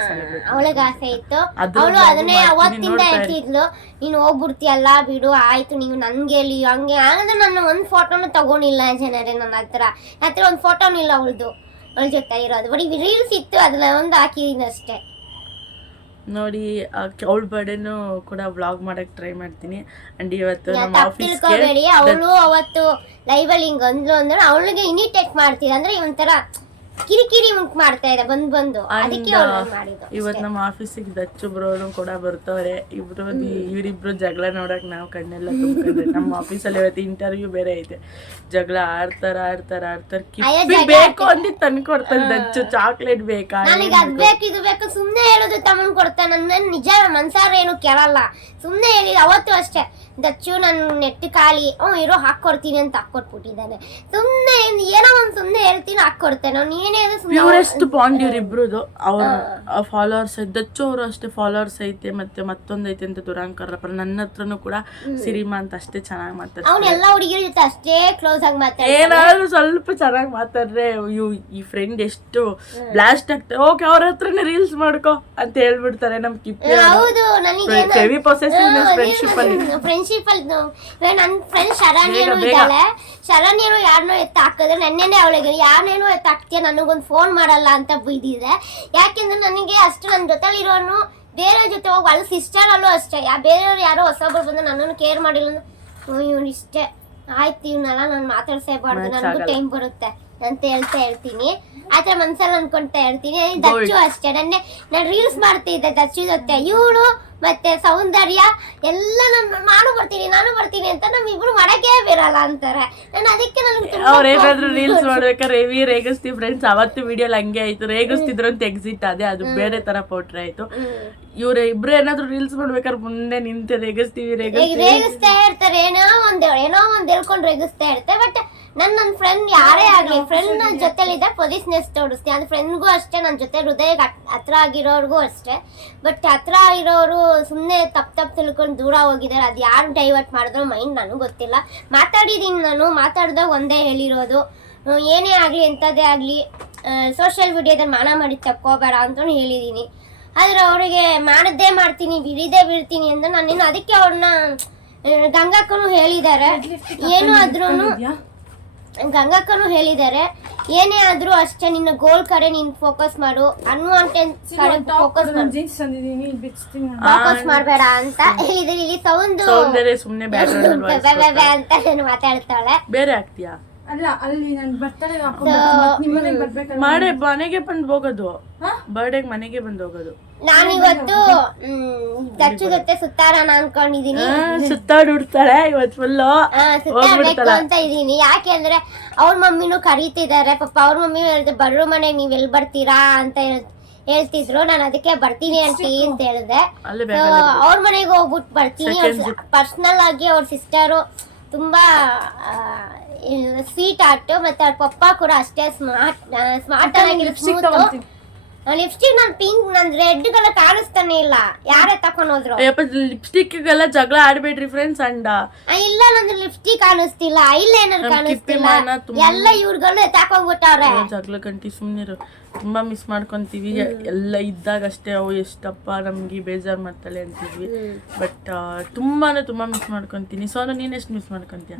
ಅವಳಿಗೆ ಆಸೆ ಇತ್ತು. ಅವಳು ಅದನ್ನೇ ಅವತ್ತಿಂದ ಹೇಳ್ತಿದ್ಲು ನೀನು ಹೋಗ್ಬಿಡ್ತೀಯಲ್ಲ ಬಿಡು ಆಯ್ತು ನೀವು ನನಗೆ ಹೇಳಿ ಹಂಗೆ. ಅಂದ್ರೆ ನಾನು ಒಂದ್ ಫೋಟೋನು ತಗೊಂಡಿಲ್ಲ ಜನರೇ ನನ್ನ ಹತ್ರ. ನನ್ನ ಹತ್ರ ಒಂದ್ ಫೋಟೋನು ಇಲ್ಲ ಅವಳದು ಅವಳ ಜೊತೆ ಇರೋದು. ಬರೀ ರೀಲ್ಸ್ ಇತ್ತು ಅದನ್ನ ಒಂದು ಹಾಕಿದೀನಿ ಅಷ್ಟೇ. ನೋಡಿ ಅವಳ ಬರ್ಡೇನು ಕೂಡ ವ್ಲಾಗ್ ಮಾಡಕ್ ಟ್ರೈ ಮಾಡ್ತೀನಿ. ಅಂಡ್ ಇವತ್ತು ನಮ್ಮ ಆಫೀಸ್ಗೆ ಅವಳು ಅವತ್ತು ಲೈವ್ ಅಲ್ಲಿ ಹಿಂಗ್ ಅಂದ್ಲು ಅಂದ್ರೆ ಅವಳಿಗೆ ಇನಿಟೇಟ್ ಮಾಡ್ತೀವಿ. ಅಂದ್ರೆ ಒಂಥರ ಕಿರಿಕಿರಿ ಉಂಟು ಮಾಡ್ತಾ ಇದೆ ಬಂದ್ ಬಂದು. ಅದಕ್ಕೆ ಇವತ್ ಮಾಡಿದ್ದು ನಮ್ಮ ಆಫೀಸಿಗೆ ದಚ್ಚು ಬ್ರೋನು ಕೂಡ ಬರ್ತವ್ರೆ. ಇಬ್ರು ಇವರಿಬ್ರು ಜಗಳ ನೋಡಕ್ ನಾವು ಕಣ್ಣೆಲ್ಲ ನಮ್ ನಮ್ಮ ಆಫೀಸಲ್ಲಿ ಇವತ್ತು ಇಂಟರ್ವ್ಯೂ ಬೇರೆ ಐತೆ. ಜಗಳ ಆಡ್ತಾರ ಆಡ್ತಾರ ಆಡ್ತಾರ. ಕಿಪ್ಪಿ ಬೇಕು ಅಂತ ತಂದ್ಕೊಡ್ತಾನೆ ದಚ್ಚು ಚಾಕ್ಲೇಟ್ ಬೇಕಾ? ನನಗೆ ಅದ್ ಬೇಕು? ಇದು ಬೇಕು ಸುಮ್ನೆ ಹೇಳೋದು ತಮ್ಮನ್ ಕೊಡ್ತಾನೆ. ನನ್ನ ನಿಜ ಮನ್ಸಾರ ಏನು ಕೇಳಲ್ಲ. ಸುಮ್ನೆ ಹೇಳಿದ ಅವತ್ತು ಅಷ್ಟೇ. ದಚ್ಚು ನಾನು ನೆಟ್ಟು ಖಾಲಿ. ಹ್ಞೂ ಇರೋ ಹಾಕ್ಕೊಡ್ತೀನಿ ಅಂತ ಹಾಕೊಟ್ಬಿಟ್ಟಿದ್ದಾನೆ. ಸುಮ್ನೆ ಏನ್- ಏನೋ ಒಂದ್ ಸುಮ್ಮನೆ ಹೇಳ್ತೀನಿ ಹಾಕೊಡ್ತೇನೆ. ಅವ್ನು ಏನೇ ಪ್ಯೂರೆಸ್ಟ್ ಬಾಂಡ್ ಇವ್ರಿಬ್ರುದು ಅವ್ರ ಫಾಲೋವರ್ಸ್ ದಚ್ಚು ಅವರು ಅಷ್ಟೇ ಫಾಲೋವರ್ಸ್ ಐತೆ ಮತ್ತೆ ಮತ್ತೊಂದ್ ಐತೆ ಅಂತ ದುರಾಂಕರಪ್ಪ ನನ್ನ ಹತ್ರನು ಕೂಡ ಸಿರಿಮಾ ಅಂತ ಅಷ್ಟೇ ಚೆನ್ನಾಗಿ ಮಾತಾಡ್ತಾರೆ. ಅವ್ನು ಎಲ್ಲ ಹುಡುಗಿರ ಜೊತೆ ಅಷ್ಟೇ ಕ್ಲೋಸ್ ಆಗಿ ಮಾತಾಡ್ತಾರೆ. ಏನಾದ್ರು ಸ್ವಲ್ಪ ಚೆನ್ನಾಗಿ ಮಾತಾಡ್ರೆ ಅಯ್ಯೋ ಈ ಫ್ರೆಂಡ್ ಎಷ್ಟು ಬ್ಲಾಸ್ಟ್ ಆಗ್ತದೆ ಓಕೆ ಅವ್ರ ಹತ್ರನೇ ರೀಲ್ಸ್ ಮಾಡ್ಕೋ ಅಂತ ಹೇಳ್ಬಿಡ್ತಾರೆ ನಮ್ ಕಿಪ್ಪಿ ಹೌದು ನನಗೆ ಫ್ರೆಂಡ್ಶಿಪ್ ಅಲ್ಲಿ. ಫ್ರೆಂಡ್ಶಿಪ್ ಅಲ್ಲಿ ನನ್ನ ಫ್ರೆಂಡ್ ಶರಣ್ಯನು. ಇದ್ದಾಳೆ? ಶರಣ್ಯನು ಯಾರನ್ನೋ ಎತ್ತ ಹಾಕಿದ್ರೆ ನೆನ್ನೆನೆ ಅವಳಿಗೆ ಯಾರನ್ನೇನೋ ಎತ್ತ ಹಾಕ್ತೀಯ ನನಗೊಂದು ಫೋನ್ ಮಾಡಲ್ಲ ಅಂತ ಬೈದಿದೆ ಯಾಕೆಂದ್ರೆ ನನಗೆ ಅಷ್ಟು ನನ್ನ ಜೊತೆಲಿರೋನು ಬೇರೆ ಜೊತೆ ಹೋಗಿ ಅಲ್ಲಿ ಸಿಸ್ಟರ್ ಅಲ್ಲೂ ಅಷ್ಟೇ. ಯಾ ಬೇರೆಯವ್ರು ಯಾರೋ ಹೊಸೊಬ್ರು ಬಂದು ನನ್ನನ್ನು ಕೇರ್ ಮಾಡಿಲ್ಲ ಇವ್ನು ಇವನು ಇಷ್ಟೇ. ಆಯ್ತು ಇವನ್ನೆಲ್ಲ ನಾನು ಮಾತಾಡ್ಸೇಬಾರ್ದು ನನಗೂ ಟೈಮ್ ಬರುತ್ತೆ ಅಂತ ಹೇಳ್ತಾ ಇರ್ತೀನಿ. ಆತರ ಮನ್ಸಲ್ಲಿ ಅನ್ಕೊಂತ ಇರ್ತೀನಿ. ದಚ್ಚು ಅಷ್ಟೇ. ನನ್ನೆ ನಾನು ರೀಲ್ಸ್ ಮಾಡ್ತಿದ್ದೆ ದಚ್ಚು ಜೊತೆ. ಇವಳು ಮತ್ತೆ ಸೌಂದರ್ಯ ಎಲ್ಲ ನಾನು ನಾನು ಬರ್ತೀನಿ ನಾನು ಬರ್ತೀನಿ ಅಂತ ನಮ್ ಇಬ್ರು ಮಾಡಕ್ಕೆ ಬಿರಲ್ಲ ಅಂತಾರೆ. ನಾನು ಅದಕ್ಕೆ ನನಗೆ ಅವ್ರ ಏನಾದ್ರು ರೀಲ್ಸ್ ಮಾಡ್ಬೇಕಾದ್ರೆ ವಿ ರೇಗಿಸ್ತೀವಿ ಫ್ರೆಂಡ್ಸ್ ಅವತ್ತು ವಿಡಿಯೋಲಿ ಹಂಗೆ ಆಯ್ತು. ರೇಗಿಸ್ತಿದ್ರು ಅಂತ ಎಕ್ಸಿಟ್ ಅದೇ ಅದು ಬೇರೆ ತರ ಪೋಟ್ರೆ ಆಯ್ತು. ಇವ್ರ ಇಬ್ರು ಏನಾದ್ರು ರೀಲ್ಸ್ ಮಾಡ್ಬೇಕಾದ್ರೆ ಮುಂದೆ ನಿಂತೆ ರೇಗಿಸ್ತೀವಿ ರೇಗಿಸ್ತಾ ಇರ್ತಾರೆ ಏನೋ ಒಂದ್ ಏನೋ ಒಂದ್ ಹೇಳ್ಕೊಂಡು ರೇಗಿಸ್ತಾ ಇರ್ತಾರೆ ಬಟ್ ನನ್ ನನ್ನ ಫ್ರೆಂಡ್ ಯಾರೇ ಆಗ್ಲಿ ಫ್ರೆಂಡ್ ನನ್ನ ಜೊತೆಲಿದ್ದೆ ಪೊಸಿಷನ್ಸ್ ತೋರಿಸ್ತೀನಿ. ಅದು ಫ್ರೆಂಡ್ಗೂ ಅಷ್ಟೇ ನನ್ನ ಜೊತೆ ಹೃದಯಕ್ಕೆ ಹತ್- ಹತ್ರ ಆಗಿರೋರ್ಗೂ ಅಷ್ಟೇ. ಬಟ್ ಹತ್ರ ಇರೋರು ಸುಮ್ಮನೆ ತಪ್ಪು ತಪ್ಪು ತಿಳ್ಕೊಂಡು ದೂರ ಹೋಗಿದ್ದಾರೆ. ಅದು ಯಾರು ಡೈವರ್ಟ್ ಮಾಡಿದ್ರು ಮೈಂಡ್ ನನಗೆ ಗೊತ್ತಿಲ್ಲ. ಮಾತಾಡಿದ್ದೀನಿ ನಾನು ಮಾತಾಡ್ದಾಗ ಒಂದೇ ಹೇಳಿರೋದು. ಏನೇ ಆಗಲಿ ಎಂಥದ್ದೇ ಆಗಲಿ ಸೋಷಿಯಲ್ ಮೀಡಿಯಾದಲ್ಲಿ ಮಾನ ಮಾಡಿ ತಕ್ಕೋಬೇಡ ಅಂತಲೂ ಹೇಳಿದ್ದೀನಿ ಆದರೆ ಅವರಿಗೆ ಮಾಡದ್ದೇ ಮಾಡ್ತೀನಿ ಬಿಡಿದೇ ಬಿಡ್ತೀನಿ ಅಂತ ನಾನೇನು ಅದಕ್ಕೆ ಅವ್ರನ್ನ ಗಂಗಾಕ್ಕೂ ಹೇಳಿದ್ದಾರೆ. ಏನು ಆದ್ರೂನು ಗಂಗಕ್ಕನು ಹೇಳಿದ್ದಾರೆ ಏನೇ ಆದ್ರೂ ಅಷ್ಟೇ ನಿನ್ನ ಗೋಲ್ ಕಡೆ ನಿನ್ ಫೋಕಸ್ ಮಾಡು ಅನ್ವಾಂಟೆಡ್ ಕಡೆ ಫೋಕಸ್ ಫೋಕಸ್ ಮಾಡಬೇಡ ಅಂತ ಹೇಳಿದ್ರೆ ಇಲ್ಲಿ ಸೌಂಡ್ ಸೌಂದರ್ಯ ಸುಮ್ನೆ ಅಂತ ಮಾತಾಡ್ತಾಳೆ. ಬೇರೆ ಆಗ್ತೀಯಾ? ಅಲ್ಲ ಅಲ್ಲಿ ನಾನು ಬರ್ತಡೆ ನಿಮ್ಮನೆಗೆ ಬರ್ಬೇಕಲ್ಲ? ಮಾಡೇ ಮನೆಗೆ ಬಂದು ಹೋಗೋದು. ಬರ್ಡೇಗೆ ಮನೆಗೆ ಬಂದು ಹೋಗೋದು. ನಾನಿವತ್ತು ಹ್ಮ್ ದಚ್ಚು ಜೊತೆ ಸುತ್ತಾರಣ ಅನ್ಕೊಂಡಿದೀನಿ ಸುತ್ತಾಡುಡ್ತಾಳೆ ಇವತ್ತು ಫುಲ್ಲು ಸುತ್ತಾಡ್ಬೇಕು ಅಂತ ಇದ್ದೀನಿ ಯಾಕೆ ಅಂದ್ರೆ ಅವ್ರ ಮಮ್ಮಿನೂ ಕರೀತಿದ್ದಾರೆ ಪಾಪ ಅವ್ರ ಮಮ್ಮಿ ಹೇಳಿದ್ರು ಬರ್ರು ಮನೆ ನೀವ್ ಎಲ್ಲಿ ಬರ್ತೀರಾ? ಅಂತ ಹೇಳ್- ಹೇಳ್ತಿದ್ರು. ನಾನು ಅದಕ್ಕೆ ಬರ್ತೀನಿ ಅಂತ ಅಂತ ಹೇಳಿದೆ. ಅವ್ರ ಮನೆಗೆ ಹೋಗ್ಬಿಟ್ಟು ಬರ್ತೀನಿ. ಪರ್ಸನಲ್ ಆಗಿ ಅವ್ರ ಸಿಸ್ಟರು ತುಂಬಾ ಸ್ವೀಟ್ ಆರ್ಟ್ ಮತ್ತೆ ಅವ್ರ ಪಪ್ಪ ಕೂಡ ಅಷ್ಟೇ ಸ್ಮಾರ್ಟ್ ಸ್ಮಾರ್ಟ್ ಆಗಿರೋ ಲಿಪ್ಸ್ಟಿಕ್ ನನ್ ಪಿಂಕ್ ನನ್ ರೆಡ್ ಕಲರ್ ಕಾಣಿಸ್ತಾನೆ ಇಲ್ಲ. ಯಾರೇ ತಕೊಂಡ್ ಹೋದ್ರು. ಲಿಪ್ಸ್ಟಿಕ್ ಗೆಲ್ಲ ಜಗಳ ಆಡ್ಬೇಡ್ರಿ ಫ್ರೆಂಡ್ಸ್ ಅಂಡ ಇಲ್ಲ ನಂದು ಲಿಪ್ಸ್ಟಿಕ್ ಕಾಣಿಸ್ತಿಲ್ಲ. ಇಲ್ಲ ಏನಾದ್ರು ಕಾಣಿಸ್ತಿಲ್ಲ. ಎಲ್ಲ ಇವ್ರುಗಳು ತಕೊಂಡ್ಬಿಟ್ಟವ್ರೆ. ಜಗಳ ಗಂಟಿ ಸುಮ್ಮನಿರು ತುಂಬಾ ಮಿಸ್ ಮಾಡ್ಕೊಂತೀವಿ. ಎಲ್ಲ ಇದ್ದಾಗ ಅಷ್ಟೇ ಅವು ಎಷ್ಟಪ್ಪ ನಮ್ಗೆ ಬೇಜಾರ್ ಮಾಡ್ತಾಳೆ ಅಂತಿದ್ವಿ. ಬಟ್ ತುಂಬಾನೇ ತುಂಬಾ ಮಿಸ್ ಮಾಡ್ಕೊಂತೀನಿ. ಸೋನು ನೀನ್ ಎಷ್ಟು ಮಿಸ್ ಮಾಡ್ಕೊಂತೀಯ?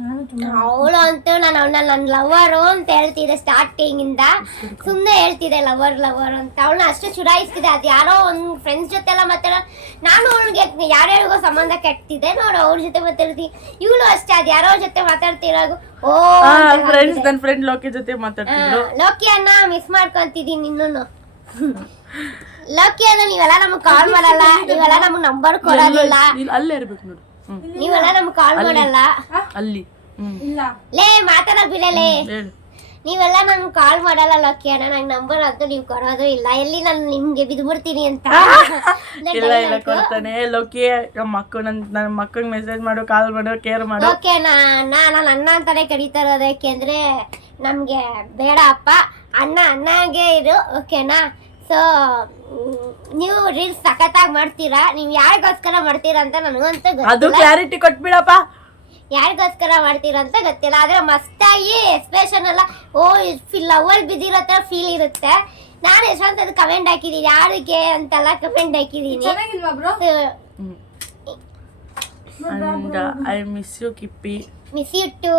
ಅವಳು ಅಂತೂ ನಾನು ಅವಳನ್ನ ನನ್ನ ಲವರು ಅಂತ ಹೇಳ್ತಿದ್ದೆ ಸ್ಟಾರ್ಟಿಂಗ್ ಇಂದ. ಸುಮ್ಮನೆ ಹೇಳ್ತಿದ್ದೆ ಲವರ್ ಲವರ್ ಅಂತ. ಅವಳನ್ನ ಅಷ್ಟು ಚುಡಾಯಿಸ್ತಿದೆ. ಅದು ಯಾರೋ ಒಂದು ಫ್ರೆಂಡ್ಸ್ ಜೊತೆ ಎಲ್ಲ ಮಾತಾಡ ನಾನು ಅವಳಿಗೆ ಯಾರ್ಯಾರಿಗೋ ಸಂಬಂಧ ಕೆಟ್ಟಿದೆ. ನೋಡು ಅವ್ರ ಜೊತೆ ಮಾತಾಡ್ತಿ. ಇವಳು ಅಷ್ಟೇ ಅದು ಯಾರೋ ಜೊತೆ ಮಾತಾಡ್ತಿರೋದು. ಓ ಫ್ರೆಂಡ್ಸ್ ನನ್ನ ಫ್ರೆಂಡ್ ಲೋಕಿ ಜೊತೆ ಮಾತಾಡ್ತಿದ್ರು. ಲೋಕಿ ಅನ್ನ ಮಿಸ್ ಮಾಡ್ಕೊಂತಿದ್ದೀನಿ ಇನ್ನೂನು ಲೋಕಿ ಅನ್ನ ನೀವೆಲ್ಲ ನಮಗೆ ಕಾಲ್ ಮಾಡಲ್ಲ. ನೀವೆಲ್ಲ ನಮಗೆ ನಂಬರ್ ಕೊಡಲ್ಲ ಇಲ್ಲಿ ಅಲ್ಲೇ ಇರ್ಬೇಕು ನೋಡು. ನೀವೆಲ್ಲ ನಮಗ್ ಕಾಲ್ ಮಾಡಲ್ಲ. ಅಲ್ಲಿ. ಲೇ ಮಾತಾಡಕ್ ಬಿಡಲೇ. ಹೇಳು. ನೀವೆಲ್ಲ ನಂಗೆ ಕಾಲ್ ಮಾಡಲ್ಲ ಲಕ್ಕಿ ಅಣ್ಣ ನಂಗೆ ನಂಬರ್ ಅಂತೂ ನೀವು ಕೊಡೋದು ಇಲ್ಲ. ಎಲ್ಲಿ ನಾನು ನಿಮ್ಗೆ ಬಿದ್ಬಿಡ್ತೀನಿ ಅಂತ. ಇಲ್ಲ ಇಲ್ಲ ಕೊಡ್ತಾನೆ. ಲೋಕಿ ನಮ್ಮ ನನ್ ನನ್ನ ಮಕ್ಕಳಿಗೆ ಮೆಸೇಜ್ ಮಾಡು ಕಾಲ್ ಮಾಡು ಕೇರ್ ಮಾಡು. ಓಕೆ ನಾನು ಅಣ್ಣ ಅಂತಾನೆ ಕರೀತಾ ಇರೋದು ಯಾಕೆಂದ್ರೆ ನಮ್ಗೆ ಬೇಡ ಅಪ್ಪ. ಅಣ್ಣ ಅಣ್ಣಗೆ ಇರು ಓಕೆನಾ ಸೊ ನೀವು ರೀಲ್ಸ್ ಸಖತ್ತಾಗಿ ಮಾಡ್ತೀರಾ? ನೀವು ಯಾರಿಗೋಸ್ಕರ ಮಾಡ್ತೀರಾ ಅಂತ ನನಗಂತೂ ಅದು ಕ್ಲಾರಿಟಿ ಕೊಟ್ಬಿಡಪ್ಪ. ಯಾರಿಗೋಸ್ಕರ ಮಾಡ್ತೀರಾ ಅಂತ ಗೊತ್ತಿಲ್ಲ ಆದ್ರೆ ಮಸ್ತಾಗಿ ಎಕ್ಸ್ಪ್ರೆಷನ್ ಎಲ್ಲ ಓ ಲವರ್ ಬಿದ್ದಿರೋ ಥರ ಫೀಲ್ ಇರುತ್ತೆ. ನಾನು ಎಷ್ಟೊಂದು ಕಮೆಂಟ್ ಹಾಕಿದ್ದೀನಿ ಯಾರಿಗೆ ಅಂತೆಲ್ಲ ಕಮೆಂಟ್ ಹಾಕಿದ್ದೀನಿ ಚೆನ್ನಾಗಿಲ್ವಾ bro and I miss you Kippy miss ಇಟ್ಟು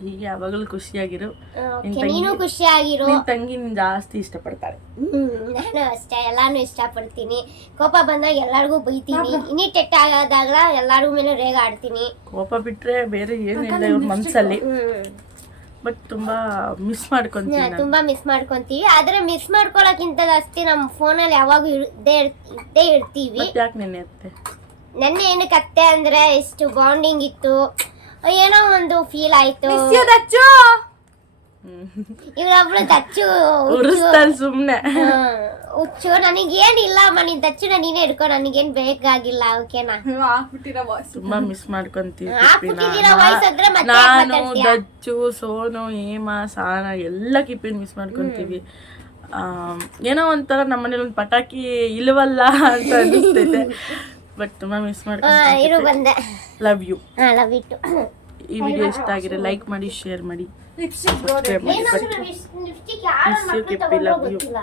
ಹೀಗೆ ಯಾವಾಗಲೂ ಖುಷಿಯಾಗಿರು. ನಿನ್ ಓಕೆ ನೀನು ತಂಗಿ- ಖುಷಿಯಾಗಿರು ನಿನ್ ತಂಗಿ ನಿನ್ ಜಾಸ್ತಿ ಇಷ್ಟಪಡ್ತಾಳೆ ಹ್ಮ್ ನಾನು ಅಷ್ಟೇ ಎಲ್ಲಾನು ಇಷ್ಟಪಡ್ತೀನಿ. ಕೋಪ ಬಂದಾಗ ಎಲ್ಲರಿಗೂ ಬೈತೀನಿ. ಇನಿಟೆಟ್ ಆಗೋದಾಗ ಎಲ್ಲಾರ್ಗು ಮೇಲೆ ರೇಗ ಆಡ್ತೀನಿ. ಕೋಪ ಬಿಟ್ರೆ ಬೇರೆ ಏನಿಲ್ಲ ಇವ್ರ ಮನ್ಸಲ್ಲಿ. ಹ್ಮ್. ಬಟ್ ತುಂಬಾ ಮಿಸ್ ಮಾಡ್ಕೊಂತೀನಿ ನಾನು. ತುಂಬಾ ಮಿಸ್ ಮಾಡ್ಕೊಂತೀವಿ. ಆದ್ರೆ ಮಿಸ್ ಮಾಡ್ಕೊಳಕ್ಕಿಂತ ಜಾಸ್ತಿ ನಮ್ಮ ಫೋನಲ್ಲಿ ಯಾವಾಗೂ ಇದ್ದೇ ಇರ್- ಇದ್ದೇ ಇರ್ತೀವಿ. ಮತ್ತೆ ಯಾಕೆ ನೆನೆ ಅತ್ತೆ? ನೆನ್ನೆ ಏನಕ್ಕೆ ಅತ್ತೆ ಅಂದ್ರೆ ಎಷ್ಟು ಬಾಂಡಿಂಗ್ ಇತ್ತು. ಏನೋ ಒಂದು ಫೀಲ್ ಆಯ್ತು. ದಚ್ಚು. ಇವ್ರೊಬ್ಳು ದಚ್ಚು ಹುಚ್ಚು. ಉರಿಸ್ತಾಳೆ ಸುಮ್ನೆ. ಹ್ಮ್, ಹುಚ್ಚು. ನನಗೇನಿಲ್ಲ ಅಮ್ಮ ನೀನ್ ದಚ್ಚುನ ನೀನೇ ಹಿಡ್ಕೊ ನನಗೇನ್ ಬೇಕಾಗಿಲ್ಲ ಓಕೆನಾ? ತುಂಬಾ ಮಿಸ್ ಮಾಡ್ಕೊಂತೀವಿ ಹಾಕ್ಬಿಟ್ಟಿದ್ದೀರಾ ಆದ್ರೆ ಮತ್ತೆ ಯಾಕ್ ನಾನು ಮಾತಾಡ್ತೀಯ? ದಚ್ಚು ಸೋನು ಹೇಮ ಸಾನ ಎಲ್ಲ ಕಿಪಿನ್ ಮಿಸ್ ಮಾಡ್ಕೊಂತೀವಿ. ಆಮ್, ಏನೋ ಒಂಥರ ನಮ್ಮನೇಲಿ ಒಂದು ಪಟಾಕಿ ಇಲ್ವಲ್ಲ ಅಂತ ಅನಿಸ್ತೈತೆ. ಬಟ್ ತುಂಬಾ ಮಿಸ್ ಇರು ಬಂದೆ. ಲವ್ ಯು ಹಾ ಲವ್ ಇಟ್ಟು ಈ ವಿಡಿಯೋ ಇಷ್ಟ ಆಗಿದೆ ಲೈಕ್ ಮಾಡಿ ಶೇರ್ ಮಾಡಿ. ಲಿಪ್ಸ್ಟಿಕ್ ಬ್ರೋ ಸಬ್ಸ್ಕ್ರೈಬ್ ಮಾಡಿ. ಲಿಪ್ಸ್ಟಿಕ್ ಯಾರು Kippy, ತಗೊಂಡ್ರೋ. ಗೊತ್ತಿಲ್ಲ.